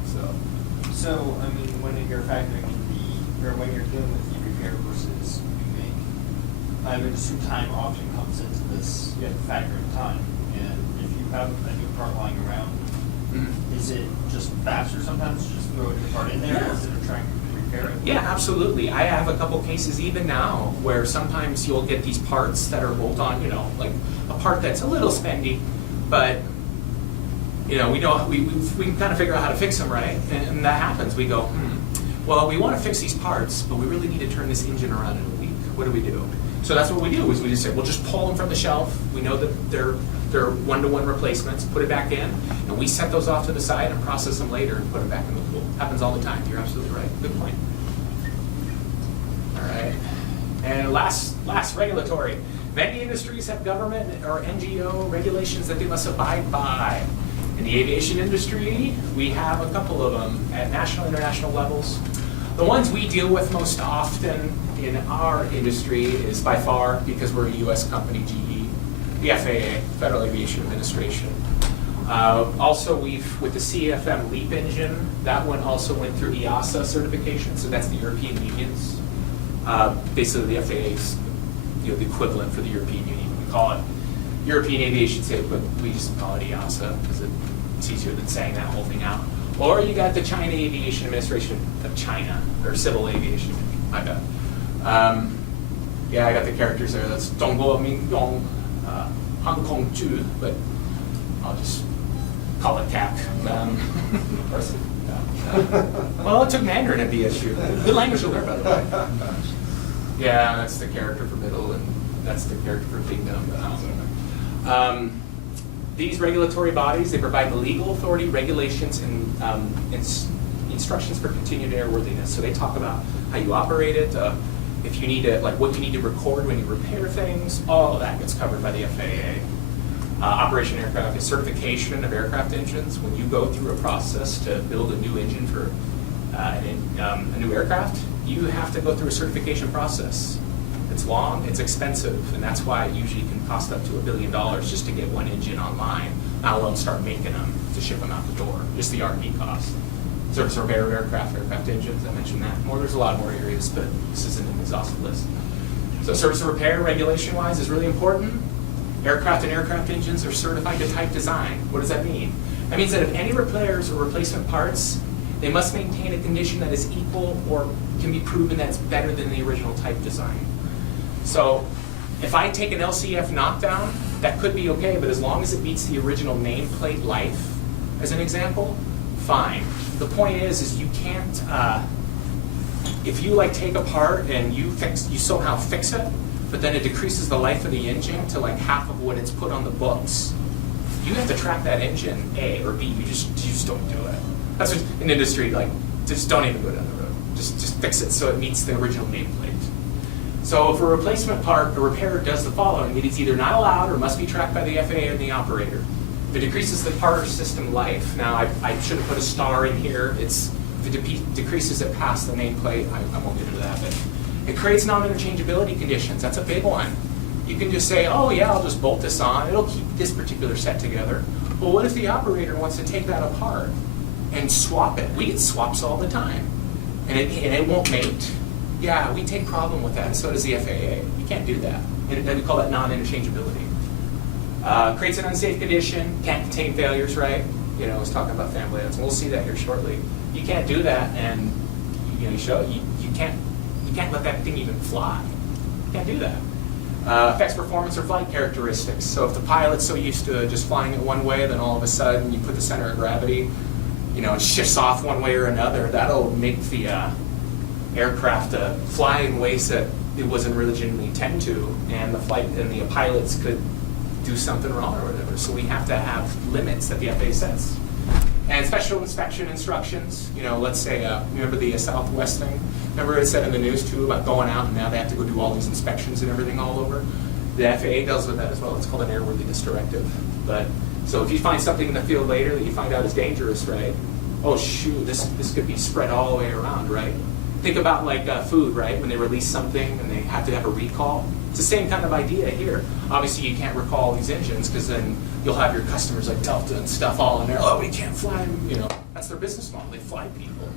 So, I mean, when you're factoring in when you're dealing with the repair versus new make, I would assume time often comes into this. You have to factor in time. And if you have a new part lying around, is it just faster sometimes to just throw a new part in there instead of trying to repair it? Yeah, absolutely. I have a couple cases even now where sometimes you'll get these parts that are bolt-on, like a part that's a little spendy, but we can kind of figure out how to fix them, right? And that happens. We go, well, we want to fix these parts, but we really need to turn this engine around in a week. What do we do? So that's what we do, is we just say, we'll just pull them from the shelf. We know that they're one-to-one replacements, put it back in, and we set those off to the side and process them later and put them back in the pool. Happens all the time. You're absolutely right. Good point. All right. And last regulatory. Many industries have government or NGO regulations that they must abide by. In the aviation industry, we have a couple of them at national and international levels. The ones we deal with most often in our industry is by far, because we're a U.S. company, GE, the FAA, Federal Aviation Administration. Also, with the CFM LEAP engine, that one also went through EASA certification, so that's the European Union's. Basically, the FAA's the equivalent for the European Union. We call it European Aviation Safety, but we just call it EASA because it's easier than saying that whole thing out. Or you got the China Aviation Administration of China, or Civil Aviation, I bet. Yeah, I got the characters there. That's Dongguo Mingyong, Hong Kong Ju, but I'll just call it CAC. Well, it took Mandarin at BSU. Good language to learn, by the way. Yeah, that's the character for middle, and that's the character for kingdom. But I don't know. These regulatory bodies, they provide the legal authority, regulations, and instructions for continued airworthiness. So they talk about how you operate it, if you need to, like what you need to record when you repair things, all of that gets covered by the FAA. Operation aircraft is certification of aircraft engines. When you go through a process to build a new engine for a new aircraft, you have to go through a certification process. It's long, it's expensive, and that's why it usually can cost up to $1 billion just to get one engine online, not alone start making them to ship them out the door, just the R&D cost. Service repair of aircraft engines, I mentioned that. There's a lot more areas, but this isn't an exhaustive list. So service and repair, regulation-wise, is really important. Aircraft and aircraft engines are certified to type design. What does that mean? That means that if any repairs or replacement parts, they must maintain a condition that is equal or can be proven that's better than the original type design. So if I take an LCF knockdown, that could be okay, but as long as it meets the original nameplate life, as an example, fine. The point is you can't, if you like take a part and you somehow fix it, but then it decreases the life of the engine to like half of what it's put on the books, you have to track that engine, A, or B, you just don't do it. That's what in industry, like, just don't even go down the road. Just fix it so it meets the original nameplate. So if a replacement part, a repairer does the following, it is either not allowed or must be tracked by the FAA or the operator. If it decreases the part or system life, now I should have put a star in here, if it decreases it past the nameplate, I won't get into that, but it creates non-interchangeability conditions. That's a big one. You can just say, oh yeah, I'll just bolt this on, it'll keep this particular set together. Well, what if the operator wants to take that apart and swap it? We get swaps all the time, and it won't mate. Yeah, we take problem with that, and so does the FAA. You can't do that. And we call that non-interchangeability. Creates an unsafe condition, can't contain failures, right? I was talking about fan blades, and we'll see that here shortly. You can't do that, and you can't let that thing even fly. You can't do that. Affects performance or flight characteristics. So if the pilot's so used to just flying it one way, then all of a sudden you put the center of gravity, it shifts off one way or another. That'll make the aircraft fly in ways that it wasn't originally intended to, and the pilots could do something wrong or whatever. So we have to have limits that the FAA sets. And special inspection instructions, let's say, remember the Southwest thing? Remember it said in the news too about going out and now they have to go do all these inspections and everything all over? The FAA deals with that as well. It's called an airworthiness directive. So if you find something in the field later that you find out is dangerous, right? Oh shoot, this could be spread all the way around, right? Think about like food, right? When they release something and they have to have a recall. It's the same kind of idea here. Obviously, you can't recall these engines because then you'll have your customers like Delta and stuff all in there. Oh, we can't fly them. That's their business model. They fly people.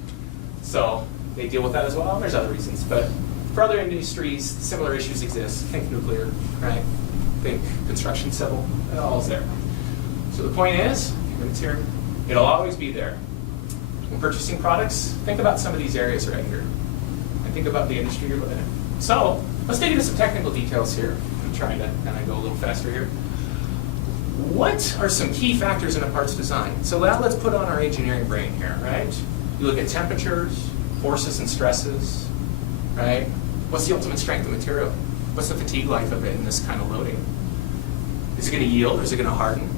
So they deal with that as well. There's other reasons, but for other industries, similar issues exist. Think nuclear, right? Think construction, civil. It all is there. So the point is, when it's here, it'll always be there. When purchasing products, think about some of these areas right here, and think about the industry you're living in. So let's dig into some technical details here. I'm trying to kind of go a little faster here. What are some key factors in a part's design? So now let's put on our engineering brain here, right? You look at temperatures, forces and stresses, right? What's the ultimate strength of material? What's the fatigue life of it in this kind of loading? Is it going to yield or is it going to harden?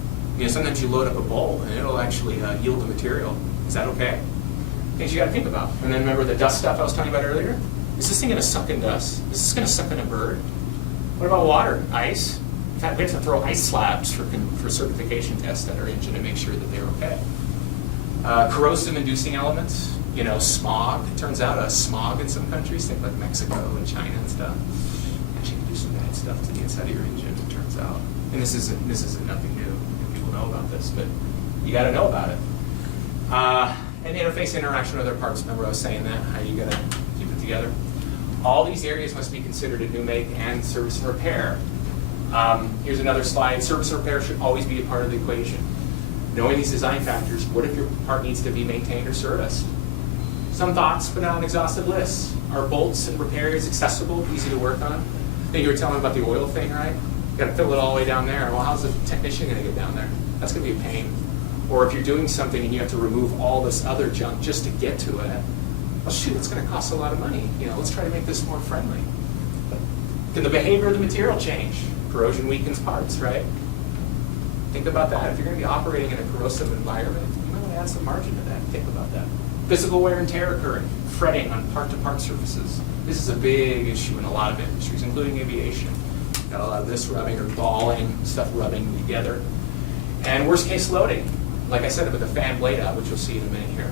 Sometimes you load up a bowl and it'll actually yield the material. Is that okay? Things you got to think about. And then remember the dust stuff I was talking about earlier? Is this thing going to suck in dust? Is this going to suck in a bird? What about water, ice? In fact, we have to throw ice slabs for certification tests at our engine to make sure that they're okay. Corrosive inducing elements, smog. It turns out smog in some countries, think like Mexico and China and stuff, actually can do some bad stuff to the inside of your engine, it turns out. And this isn't nothing new. People know about this, but you got to know about it. And interface interaction with other parts. Remember I was saying that, how you got to keep it together. All these areas must be considered a new make and service and repair. Here's another slide. Service and repair should always be a part of the equation. Knowing these design factors, what if your part needs to be maintained or serviced? Some thoughts, but not an exhaustive list. Are bolts and repair areas accessible, easy to work on? I think you were telling me about the oil thing, right? You gotta fill it all the way down there. Well, how's the technician gonna get down there? That's gonna be a pain. Or if you're doing something and you have to remove all this other junk just to get to it, well shoot, it's gonna cost a lot of money. You know, let's try to make this more friendly. Can the behavior of the material change? Corrosion weakens parts, right? Think about that. If you're gonna be operating in a corrosive environment, you might wanna add some margin to that. Think about that. Physical wear and tear occurring, fretting on part-to-part surfaces. This is a big issue in a lot of industries, including aviation. Got a lot of this rubbing or balling, stuff rubbing together. And worst case loading, like I said, with the fan blade out, which you'll see in a minute here.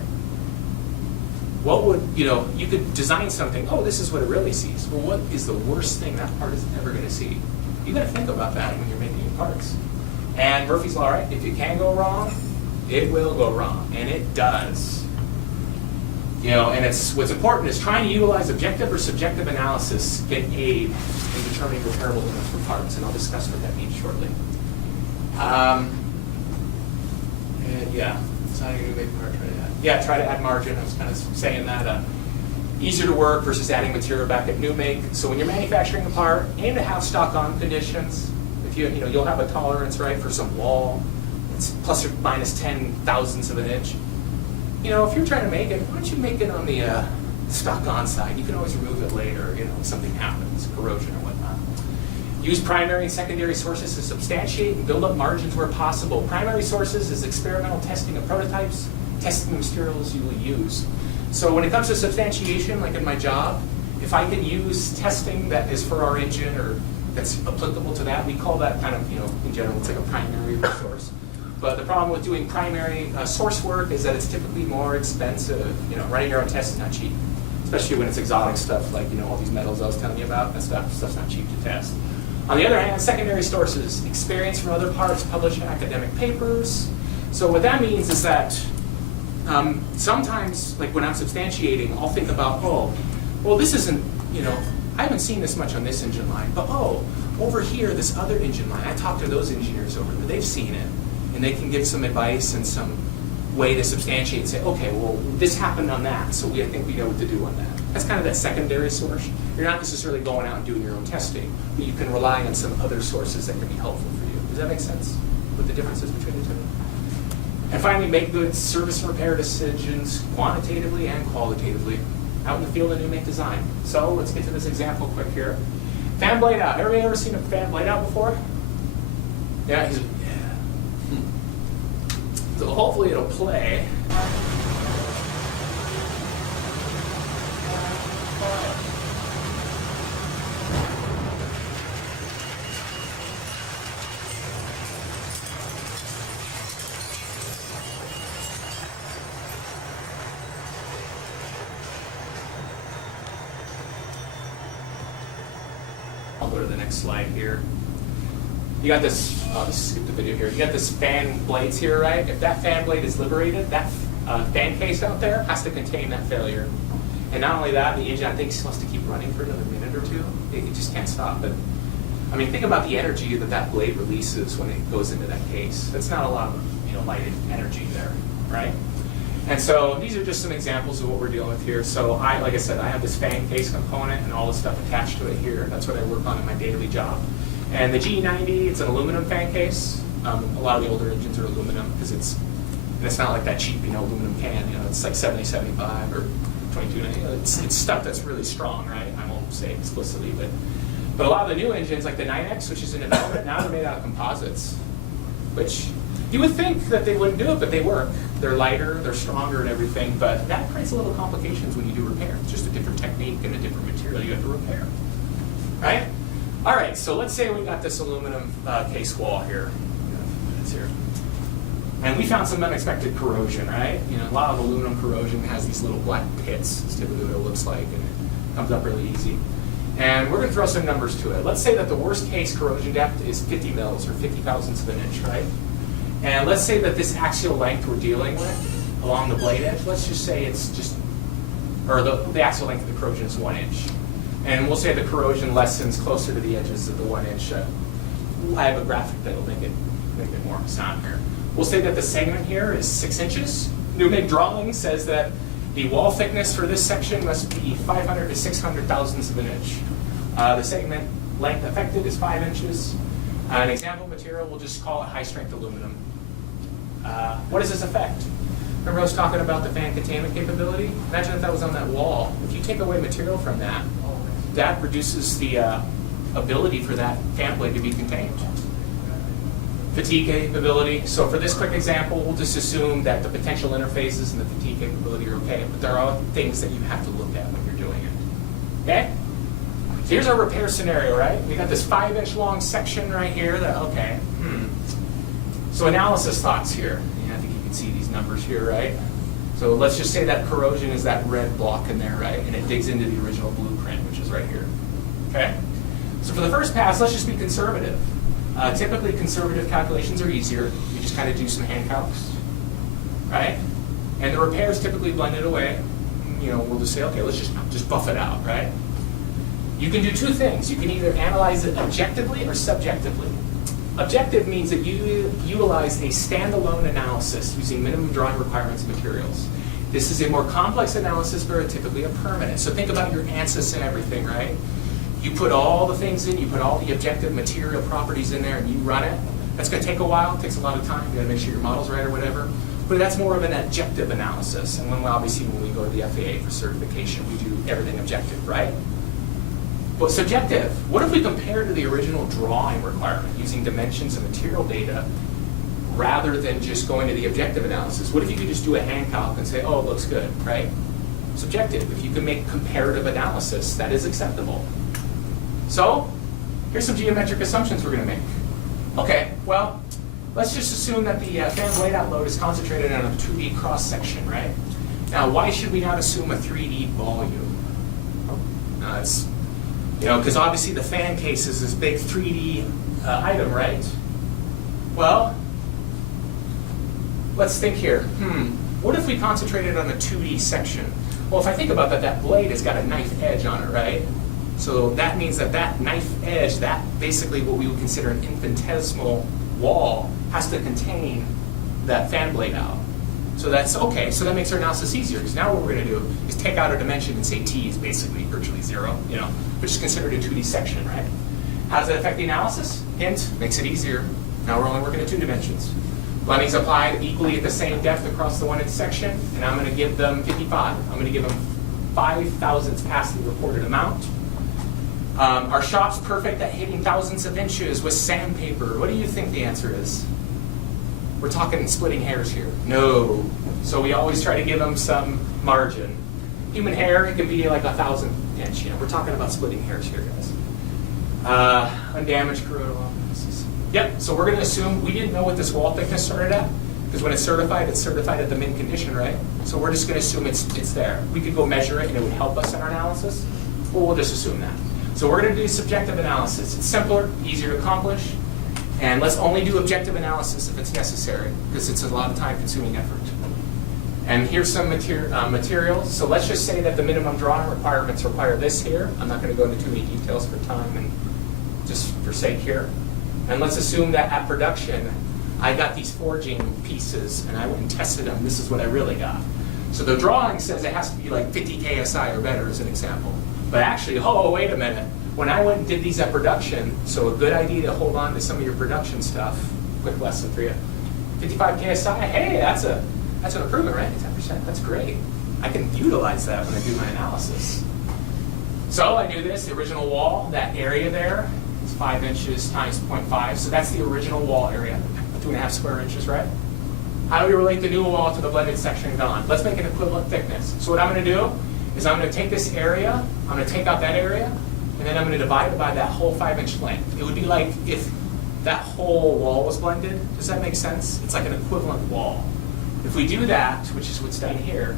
What would, you could design something, oh, this is what it really sees. Well, what is the worst thing that part is ever gonna see? You gotta think about that when you're making your parts. And Murphy's Law, right? If it can go wrong, it will go wrong, and it does. And what's important is trying to utilize objective or subjective analysis can aid in determining repairable limits for parts, and I'll discuss what that means shortly. So how are you going to make part try to add? Yeah, try to add margin. I was kind of saying that. Easier to work versus adding material back at new make. So when you're manufacturing a part, aim to have stock on conditions. If you'll have a tolerance, right, for some wall. It's plus or minus 10 thousandths of an inch. If you're trying to make it, why don't you make it on the stock on side? You can always remove it later, if something happens, corrosion or whatnot. Use primary and secondary sources to substantiate and build up margins where possible. Primary sources is experimental testing of prototypes, testing the materials you will use. So when it comes to substantiation, like in my job, if I can use testing that is for our engine or that's applicable to that, we call that kind of, in general, it's like a primary resource. But the problem with doing primary source work is that it's typically more expensive. Running your own test is not cheap, especially when it's exotic stuff like all these metals I was telling you about. That stuff's not cheap to test. On the other hand, secondary sources, experience from other parts, published in academic papers. So what that means is that sometimes, like when I'm substantiating, I'll think about, well, this isn't, I haven't seen this much on this engine line, but over here, this other engine line, I talked to those engineers over there, they've seen it. And they can give some advice and some way to substantiate and say, okay, well, this happened on that, so I think we know what to do on that. That's kind of that secondary source. You're not necessarily going out and doing your own testing, but you can rely on some other sources that can be helpful for you. Does that make sense with the differences between the two? And finally, make good service and repair decisions quantitatively and qualitatively out in the field of new make design. So let's get to this example quick here. Fan blade out. Everybody ever seen a fan blade out before? Yeah, So hopefully it'll play. I'll go to the next slide here. You got this, I'll just skip the video here. You got this fan blades here, right? If that fan blade is liberated, that fan case out there has to contain that failure. And not only that, the engine, I think, is supposed to keep running for another minute or two. It just can't stop. But I mean, think about the energy that blade releases when it goes into that case. That's not a lot of light energy there, right? And so these are just some examples of what we're dealing with here. So like I said, I have this fan case component and all the stuff attached to it here. That's what I work on in my daily job. And the GE90, it's an aluminum fan case. A lot of the older engines are aluminum because it's not like that cheap, aluminum can. It's like 7075 or 2290. It's stuff that's really strong, right? I won't say explicitly, but a lot of the new engines, like the 9X, which is in development now, they're made out of composites, which you would think that they wouldn't do it, but they work. They're lighter, they're stronger, and everything. But that creates a little complications when you do repair. It's just a different technique and a different material you have to repair, right? All right, so let's say we got this aluminum case wall here. And we found some unexpected corrosion, right? A lot of aluminum corrosion has these little black pits. It's typically what it looks like, and it comes up really easy. And we're going to throw some numbers to it. Let's say that the worst case corrosion depth is 50 mils or 50 thousandths of an inch, right? And let's say that this axial length we're dealing with along the blade edge, let's just say it's just, or the axial length of the corrosion is 1 inch. And we'll say the corrosion lessens closer to the edges of the 1 inch. I have a graphic that'll make it more sound here. We'll say that the segment here is 6 inches. New MIG drawing says that the wall thickness for this section must be 500 to 600 thousandths of an inch. The segment length affected is 5 inches. An example material, we'll just call it high-strength aluminum. What does this affect? Remember I was talking about the fan containment capability? Imagine if that was on that wall. If you take away material from that, that reduces the ability for that fan blade to be contained. Fatigue capability. So for this quick example, we'll just assume that the potential interfaces and the fatigue capability are okay, but there are things that you have to look at when you're doing it. Okay? So here's our repair scenario, right? We got this 5-inch long section right here that, okay. So analysis thoughts here. Yeah, I think you can see these numbers here, right? So let's just say that corrosion is that red block in there, right? And it digs into the original blueprint, which is right here. Okay? So for the first pass, let's just be conservative. Typically, conservative calculations are easier. You just kind of do some hand calcs, right? And the repairs typically blended away. You know, we'll just say, okay, let's just buff it out, right? You can do two things. You can either analyze it objectively or subjectively. Objective means that you utilize a standalone analysis using minimum drawing requirements and materials. This is a more complex analysis, but typically a permanent. So think about your ANSYS and everything, right? You put all the things in, you put all the objective material properties in there, and you run it. That's going to take a while. It takes a lot of time. You got to make sure your model's right or whatever. But that's more of an objective analysis. And obviously when we go to the FAA for certification, we do everything objective, right? But subjective, what if we compare to the original drawing requirement using dimensions and material data rather than just going to the objective analysis? What if you could just do a hand calc and say, oh, it looks good, right? Subjective, if you can make comparative analysis, that is acceptable. So, here's some geometric assumptions we're going to make. Okay, well, let's just assume that the fan blade out load is concentrated on a 2D cross section, right? Now, why should we not assume a 3D volume? It's, you know, because obviously the fan case is this big 3D item, right? Well, let's think here. What if we concentrated on a 2D section? Well, if I think about that, that blade has got a knife edge on it, right? So that means that that knife edge, that basically what we would consider an infinitesimal wall, has to contain that fan blade out. So that's okay, so that makes our analysis easier, because now what we're going to do is take out a dimension and say T is basically virtually 0, you know, which is considered a 2D section, right? How does that affect the analysis? Hint, makes it easier. Now we're only working at 2 dimensions. Blending's applied equally at the same depth across the 1-inch section, and I'm going to give them 55. I'm going to give them 5 thousandths past the reported amount. Our shop's perfect at hitting thousandths of inches with sandpaper. What do you think the answer is? We're talking splitting hairs here. No. So we always try to give them some margin. Human hair, it can be like 1,000th inch. You know, we're talking about splitting hairs here, guys. Undamaged corrodal analysis. Yep, so we're going to assume we didn't know what this wall thickness started at, because when it's certified at the min condition, right? So we're just going to assume it's there. We could go measure it and it would help us in our analysis, but we'll just assume that. So we're going to do subjective analysis. It's simpler, easier to accomplish, and let's only do objective analysis if it's necessary, because it's a lot of time-consuming effort. And here's some materials. So let's just say that the minimum drawing requirements require this here. I'm not going to go into too many details for time and just for sake here. And let's assume that at production, I got these forging pieces, and I went and tested them. This is what I really got. So the drawing says it has to be like 50 KSI or better, as an example. But actually, oh, wait a minute. When I went and did these at production, so a good idea to hold on to some of your production stuff. Quick lesson for you. 55 KSI, hey, that's an improvement, right? 10%, that's great. I can utilize that when I do my analysis. So I do this, the original wall, that area there is 5 inches times 0.5. So that's the original wall area, 2.5 square inches, right? How do we relate the new wall to the blended section gone? Let's make an equivalent thickness. So what I'm going to do is I'm going to take this area, I'm going to take out that area, and then I'm going to divide it by that whole 5-inch length. It would be like if that whole wall was blended. Does that make sense? It's like an equivalent wall. If we do that, which is what's done here,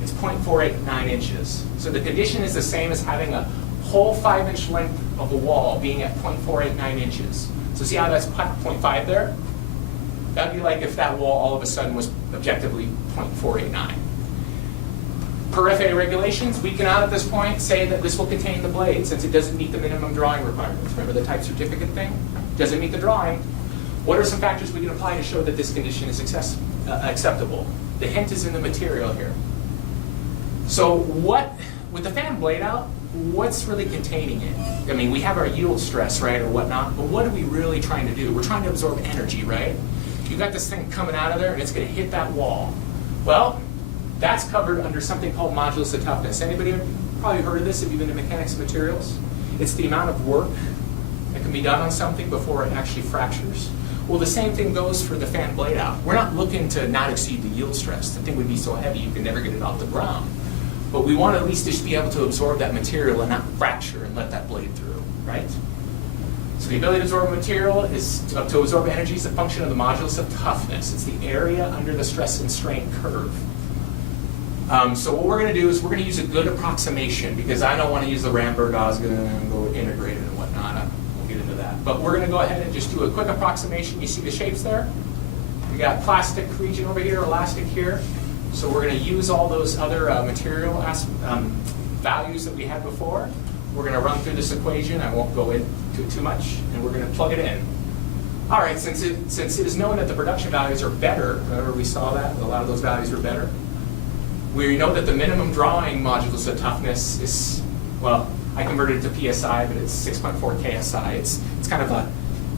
it's 0.489 inches. So the condition is the same as having a whole 5-inch length of a wall being at 0.489 inches. So see how that's 0.5 there? That'd be like if that wall all of a sudden was objectively 0.489. Per FAA regulations, we cannot at this point say that this will contain the blade since it doesn't meet the minimum drawing requirements. Remember the type certificate thing? Doesn't meet the drawing. What are some factors we can apply to show that this condition is acceptable? The hint is in the material here. So with the fan blade out, what's really containing it? I mean, we have our yield stress, right, or whatnot, but what are we really trying to do? We're trying to absorb energy, right? You got this thing coming out of there and it's gonna hit that wall. Well, that's covered under something called modulus of toughness. Anybody probably heard of this if you've been in mechanics and materials? It's the amount of work that can be done on something before it actually fractures. Well, the same thing goes for the fan blade out. We're not looking to not exceed the yield stress. The thing would be so heavy you could never get it off the ground. But we want to at least just be able to absorb that material and not fracture and let that blade through, right? So the ability to absorb material to absorb energy is a function of the modulus of toughness. It's the area under the stress and strain curve. So what we're going to do is we're going to use a good approximation, because I don't want to use the Ramberg-Osgood and go integrated and whatnot. We'll get into that. But we're going to go ahead and just do a quick approximation. You see the shapes there? We got plastic region over here, elastic here. So we're going to use all those other material values that we had before. We're going to run through this equation. I won't go into too much, and we're going to plug it in. All right, since it is known that the production values are better, remember we saw that, a lot of those values were better. We know that the minimum drawing modulus of toughness is, well, I converted it to PSI, but it's 6.4 KSI. It's kind of a,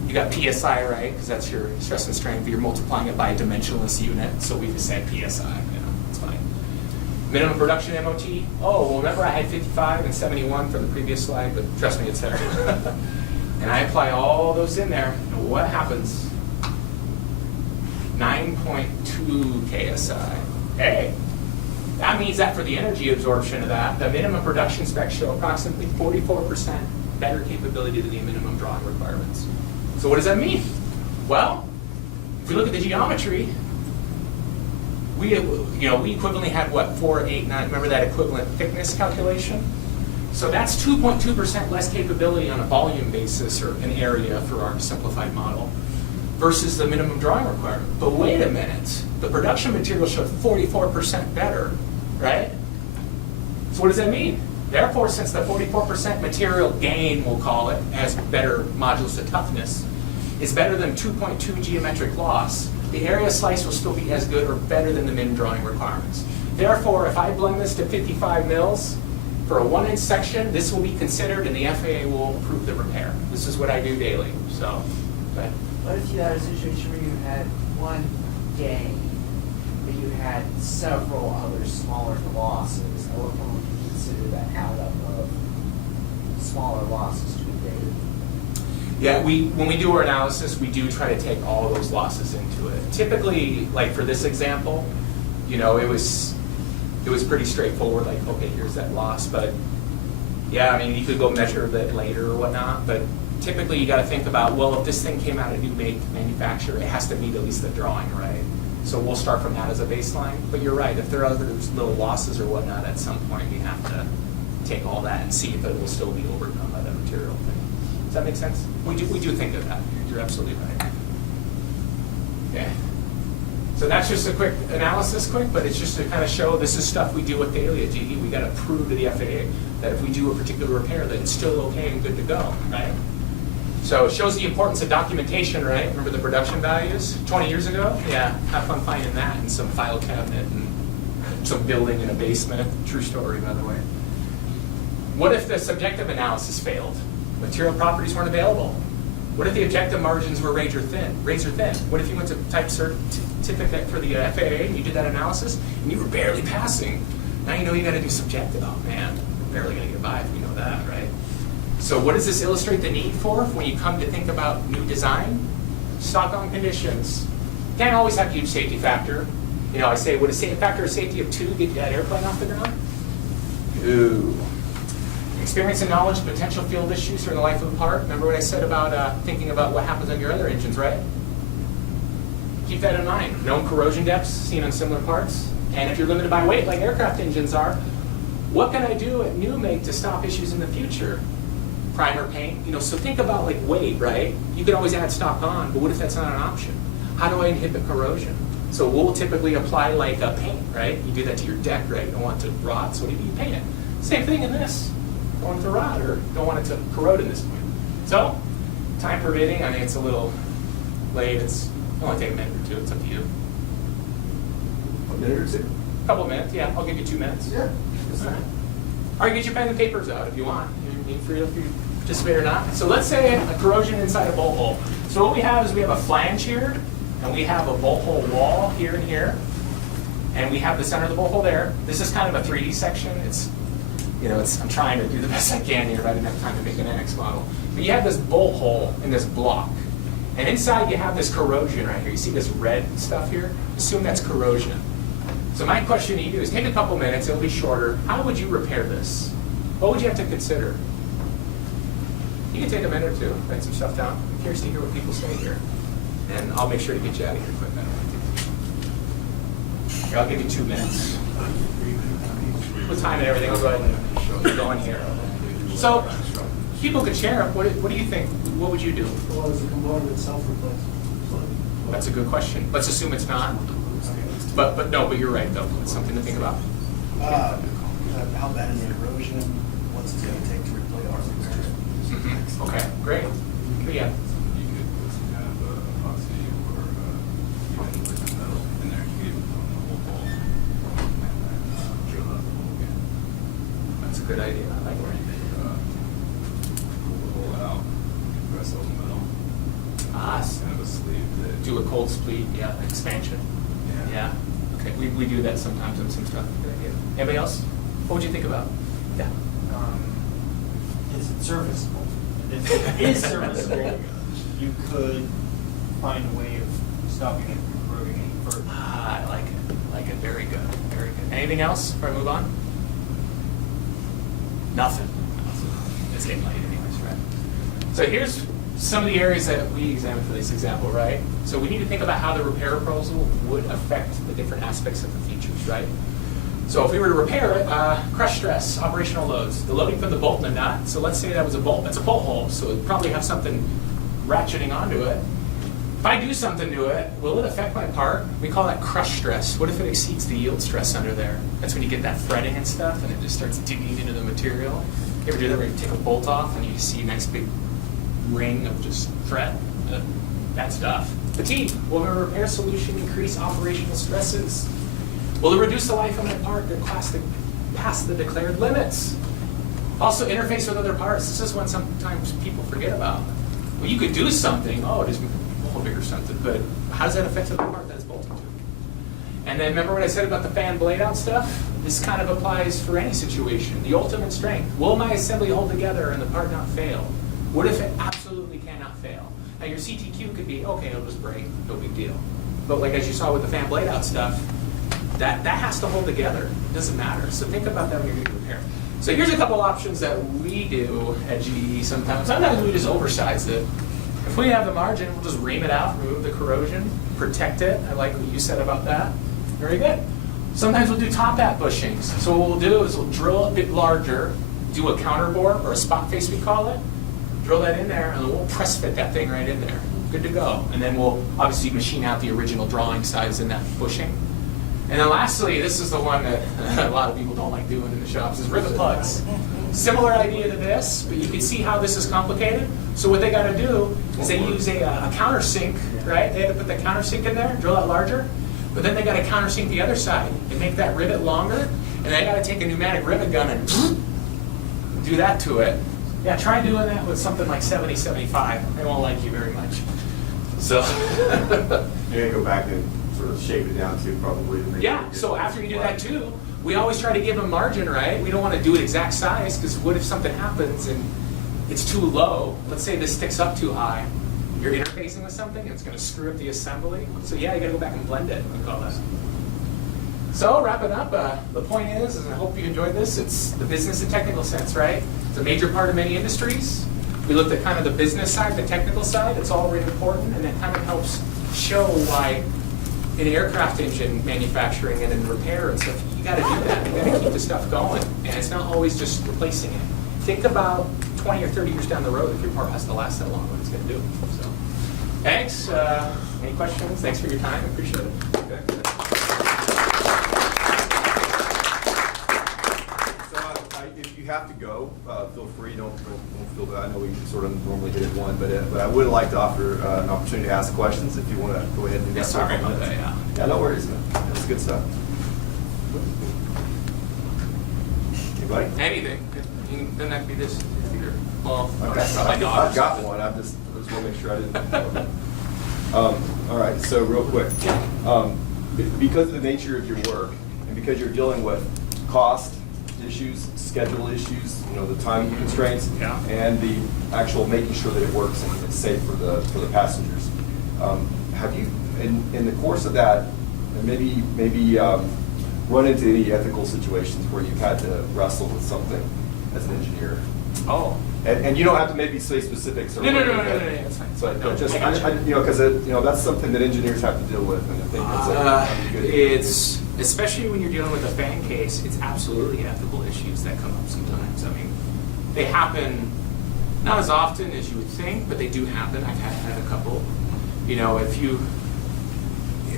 you got PSI, right, because that's your stress and strain, but you're multiplying it by a dimensionless unit, so we just said PSI, it's fine. Minimum production MOT, oh, well, remember I had 55 and 71 for the previous slide, but trust me, it's there. And I apply all those in there, and what happens? 9.2 KSI. Hey, that means that for the energy absorption of that, the minimum production specs show approximately 44% better capability than the minimum drawing requirements. So what does that mean? Well, if we look at the geometry, we equivalently had what, 4, 8, 9, remember that equivalent thickness calculation? So that's 2.2% less capability on a volume basis or an area for our simplified model versus the minimum drawing requirement. But wait a minute, the production material showed 44% better, right? So what does that mean? Therefore, since the 44% material gain, we'll call it, as better modulus of toughness, is better than 2.2 geometric loss, the area slice will still be as good or better than the min drawing requirements. Therefore, if I blend this to 55 mils for a 1-inch section, this will be considered and the FAA will approve the repair. This is what I do daily, so. But What if you had a situation where you had one gain, but you had several other smaller losses? Or would you consider that add up of smaller losses to be greater? yeah, when we do our analysis, we do try to take all of those losses into it. Typically, like for this example, it was pretty straightforward, like, okay, here's that loss, but yeah, I mean, you could go measure that later or whatnot, but typically you got to think about, well, if this thing came out of new manufacture, it has to meet at least the drawing, right? So we'll start from that as a baseline. But you're right, if there are other little losses or whatnot, at some point we have to take all that and see if it will still be overcome by that material thing. Does that make sense? We do think of that. You're absolutely right. Okay. So that's just a quick analysis, but it's just to kind of show this is stuff we deal with daily at GE. We got to prove to the FAA that if we do a particular repair, that it's still okay and good to go, right? So it shows the importance of documentation, right? Remember the production values 20 years ago? Yeah, have fun finding that in some file cabinet and some building in a basement. True story, by the way. What if the subjective analysis failed? Material properties weren't available. What if the objective margins were razor thin? What if you went to type certificate for the FAA and you did that analysis and you were barely passing? Now you know you got to do subjective. Oh man, we're barely going to get by if we know that, right? So what does this illustrate the need for when you come to think about new design? Stock on conditions. Can't always have a huge safety factor. I say, would a factor of safety of 2 get that airplane off the ground? Ooh. Experience and knowledge of potential field issues during the life of the part. Remember what I said about thinking about what happens on your other engines, right? Keep that in mind. Known corrosion depths seen on similar parts. And if you're limited by weight, like aircraft engines are, what can I do at new make to stop issues in the future? Primer paint, so think about like weight, right? You can always add stock on, but what if that's not an option? How do I inhibit corrosion? So we'll typically apply like a paint, right? You do that to your deck, right? You don't want it to rot, so what do? You paint it. Same thing in this. Don't want it to rot or don't want it to corrode in this point. So, time permitting, I think it's a little late, it'll only take a minute or two, it's up to you. A minute or two? A couple of minutes, yeah, I'll give you 2 minutes. Yeah. All right. Or you get your pen and papers out if you want. You're free if you participate or not. So let's say a corrosion inside a bolt hole. So what we have is we have a flange here, and we have a bolt hole wall here and here, and we have the center of the bolt hole there. This is kind of a 3D section. I'm trying to do the best I can here, but I didn't have time to make an NX model. But you have this bolt hole in this block, and inside you have this corrosion right here. You see this red stuff here? Assume that's corrosion. So my question to you is take a couple minutes, it'll be shorter. How would you repair this? What would you have to consider? You can take a minute or two, write some stuff down. I'm curious to hear what people say here. And I'll make sure to get you out of here quick. Here, I'll give you 2 minutes. With time and everything, I'll go ahead and keep going here. So, people could share. What do you think? What would you do? Well, is the component itself replaced? That's a good question. Let's assume it's not. But you're right though. It's something to think about. How bad is the erosion? What's it going to take to replace or repair it? Okay, great. But yeah. You could have epoxy or even liquid metal in there. You could put on the whole wall and then drill out the hole again. That's a good idea. I like it. Pull the hole out, press open metal. S- Kind of a sleeve that. Do a cold split, yeah, expansion. Yeah. Okay, we do that sometimes on some stuff. Good idea. Anybody else? What would you think about? Yeah. Is it serviceable? If it is serviceable, you could find a way of stopping it from corroding any further. I like it. Like it. Very good. Very good. Anything else before I move on? Nothing. It's getting late anyways, right? So here's some of the areas that we examined for this example, right? So we need to think about how the repair proposal would affect the different aspects of the features, right? So if we were to repair it, crush stress, operational loads, the loading from the bolt and the nut. So let's say that was a bolt, that's a bolt hole, so it'd probably have something ratcheting onto it. If I do something to it, will it affect my part? We call that crush stress. What if it exceeds the yield stress under there? That's when you get that threading and stuff and it just starts digging into the material. You ever do that where you take a bolt off and you see a nice big ring of just thread? Bad stuff. Fatigue. Will a repair solution increase operational stresses? Will it reduce the life of my part that past the declared limits? Also interface with other parts. This is one sometimes people forget about. Well, you could do something, it is a little big or something, but how does that affect the part that it's bolted to? And then remember what I said about the fan blade out stuff? This kind of applies for any situation. The ultimate strength. Will my assembly hold together and the part not fail? What if it absolutely cannot fail? Now your CTQ could be, okay, it'll just break, no big deal. But like as you saw with the fan blade out stuff, that has to hold together. It doesn't matter. So think about that when you're doing repair. So here's a couple options that we do at GE sometimes. Sometimes we just oversize it. If we have the margin, we'll just ream it out, remove the corrosion, protect it. I like what you said about that. Very good. Sometimes we'll do top hat bushings. So what we'll do is we'll drill a bit larger, do a counterbore or a spot face we call it, drill that in there, and then we'll press fit that thing right in there. Good to go. And then we'll obviously machine out the original drawing size in that bushing. And then lastly, this is the one that a lot of people don't like doing in the shops, is rivet plugs. Similar idea to this, but you can see how this is complicated. So what they got to do is they use a countersink, right? They have to put the countersink in there, drill that larger, but then they got to countersink the other side and make that rivet longer, and they got to take a pneumatic rivet gun and do that to it. Yeah, try doing that with something like 7075. They won't like you very much. So. You're gonna go back and sort of shape it down to probably. To make Yeah, it so after you do that too, we always try to give a margin, right? We don't want to do it exact size, because what if something happens and it's too low? Let's say this sticks up too high. You're interfacing with something, it's going to screw up the assembly. So yeah, you got to go back and blend it, we call that. So wrapping up, the point is, and I hope you enjoyed this, it's the business and technical sense, right? It's a major part of many industries. We looked at kind of the business side, the technical side. It's all really important, and it kind of helps show why in aircraft engine manufacturing and in repair and stuff, you got to do that. You got to keep the stuff going, and it's not always just replacing it. Think about 20 or 30 years down the road if your part has to last that long, what it's going to do. So, thanks. Any questions? Thanks for your time. I appreciate it. Okay. So if you have have to go, feel free. Don't feel that. I know we sort of normally hit it one, but I would like to offer an opportunity to ask questions if you want to go ahead and do that. Yeah, sorry about that, yeah. Yeah, no worries, man. That's good stuff. Anybody? Anything. Doesn't have to be this either. Well, Okay. that's not my dog. I've got one. I just want to make sure I didn't. All right. So real quick, because of the nature of your work and because you're dealing with cost issues, schedule issues, the time constraints, Yeah. and the actual making sure that it works and it's safe for the passengers. Have you, in the course of that, and maybe run into any ethical situations where you've had to wrestle with something as an engineer? Oh. And you don't have to maybe say specifics or No, whatever, that's fine. but No, just, I got you. because that's something that engineers have to deal with, and I think that's a good. It's, especially when you're dealing with a fan case, it's absolutely ethical issues that come up sometimes. I mean, they happen not as often as you would think, but they do happen. I've had a couple.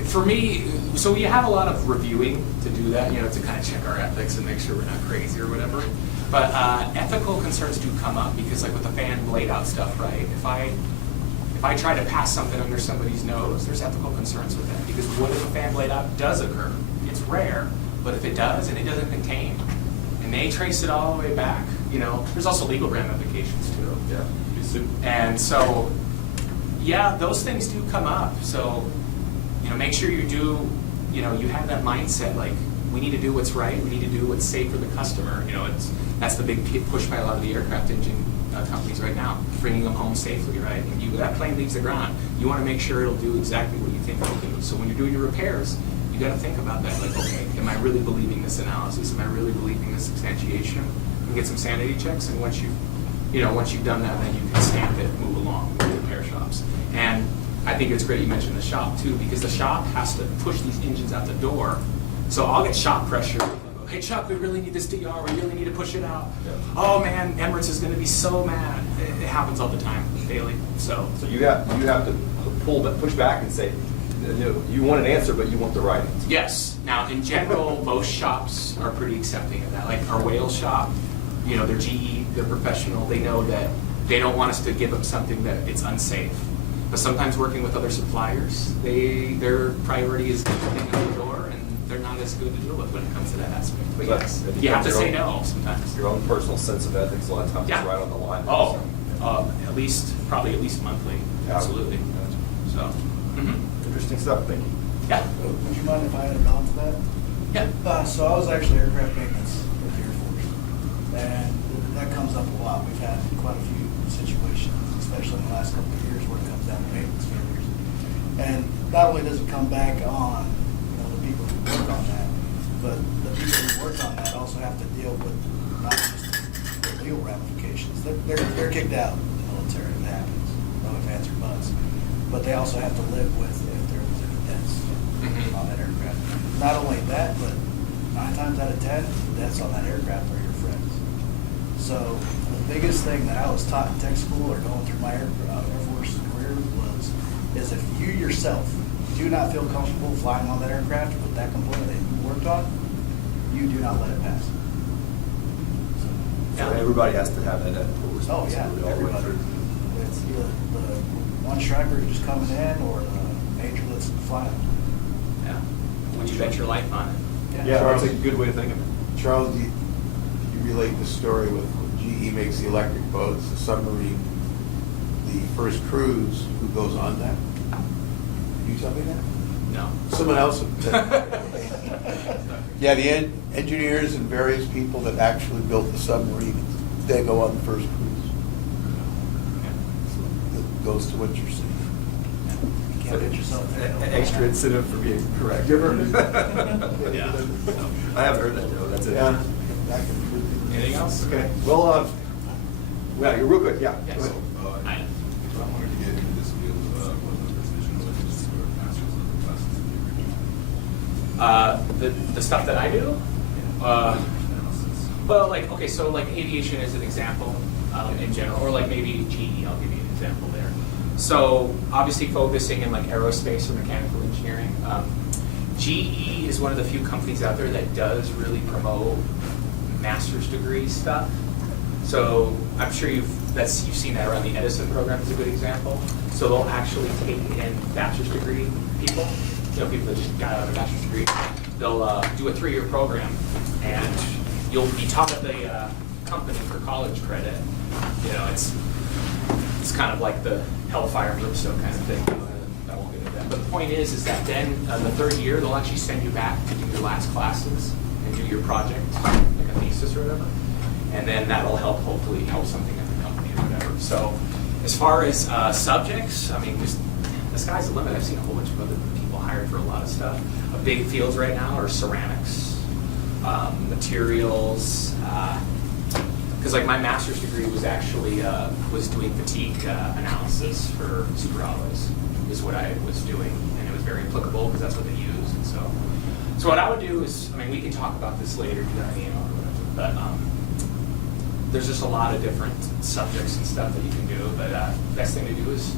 For me, so you have a lot of reviewing to do that, to kind of check our ethics and make sure we're not crazy or whatever. But ethical concerns do come up because, like with the fan blade out stuff, right? If I try to pass something under somebody's nose, there's ethical concerns with that. Because what if a fan blade out does occur? It's rare, but if it does and it doesn't contain, and they trace it all the way back, there's also legal ramifications too. Yeah, be sued. And so, yeah, those things do come up. So, make sure you do, you have that mindset, like, we need to do what's right, we need to do what's safe for the customer. That's the big push by a lot of the aircraft engine companies right now, bringing them home safely, right? When that plane leaves the ground, you want to make sure it'll do exactly what you think it'll do. So when you're doing your repairs, you got to think about that, like, okay, am I really believing this analysis? Am I really believing this substantiation? You get some sanity checks, and once you've done that, then you can stamp it, move along with the repair shops. And I think it's great you mentioned the shop too, because the shop has to push these engines out the door. So I'll get shop pressure. Hey Chuck, we really need this DR. We really need to push it out. Yeah. Oh man, Emirates is going to be so mad. It happens all the time, daily. So you have to push back and say, you want an answer, but you want the right answer. yes. Now in general, most shops are pretty accepting of that. Like our whale shop, they're GE, they're professional. They know that they don't want us to give them something that it's unsafe. But sometimes working with other suppliers, their priority is getting out the door, and they're not as good to deal with when it comes to that aspect. But But yes, it you have to becomes say your no sometimes. Your own personal sense of ethics a lot of times Yeah. is right on the line. Oh, probably at least monthly. Yeah. Absolutely. So, Interesting stuff. Thank you. yeah, Would you mind if I added on to that? yeah. So I was actually aircraft maintenance with the Air Force, and that comes up a lot. We've had quite a few situations, especially in the last couple of years, where it comes down to maintenance failures. And not only does it come back on the people who work on that, but the people who work on that also have to deal with not just the legal ramifications. They're kicked out of the military if it happens, no ifs, ands, or buts. But they also have to live with if there was any deaths on that aircraft. Not only that, but 9 times out of 10, the deaths on that aircraft are your friends. So the biggest thing that I was taught in tech school or going through my Air Force career is if you yourself do not feel comfortable flying on that aircraft with that component that you worked on, you do not let it pass. So everybody has to have that ethical Oh, yeah, responsibility all the way everybody. through. It's either the one striker who's just coming in or the major that's flying. Yeah. Would you bet your life on it? Yeah, that's a good way to think of it. Charles, you relate the story with GE makes the electric boats, the submarine, the first cruise, who goes on that? Did you tell me that? No. Someone else. Yeah, the engineers and various people that actually built the submarine, they go on the first cruise. That goes to what you're saying. You can't put yourself there. Extra incentive for being correct. You ever heard Yeah. I haven't heard that, Joe. That's it. Yeah. Back in the- Anything else? Okay. Well, real quick, yeah. Yes. Go ahead. I wanted to get into this field of what the precision was just for masters level classes. The stuff that I do? Analysis. Well, so aviation is an example in general, or like maybe GE, I'll give you an example there. So obviously focusing in like aerospace or mechanical engineering. GE is one of the few companies out there that does really promote master's degree stuff. So I'm sure you've seen that around the Edison program is a good example. So they'll actually take in bachelor's degree people, people that just got out of a bachelor's degree. They'll do a 3-year program, and you'll be taught at the company for college credit. It's kind of like the hellfire and brimstone kind of thing. I won't get into that. But the point is that then the 3rd year they'll actually send you back to do your last classes and do your project, like a thesis or whatever. And then that'll hopefully help something at the company or whatever. So as far as subjects, I mean, the sky's the limit. I've seen a whole bunch of other people hired for a lot of stuff. Big fields right now are ceramics, materials, because like my master's degree was actually was doing fatigue analysis for superalloys is what I was doing, and it was very applicable because that's what they use. And so what I would do is, I mean, we can talk about this later, do that email or whatever, but there's just a lot of different subjects and stuff that you can do. But best thing to do is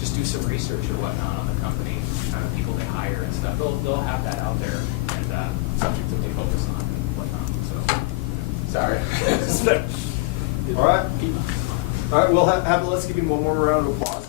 just do some research or whatnot on the company, kind of people they hire and stuff. They'll have that out there, and subjects that they focus on and whatnot. So, sorry. All right. All right, let's give him one more round of applause.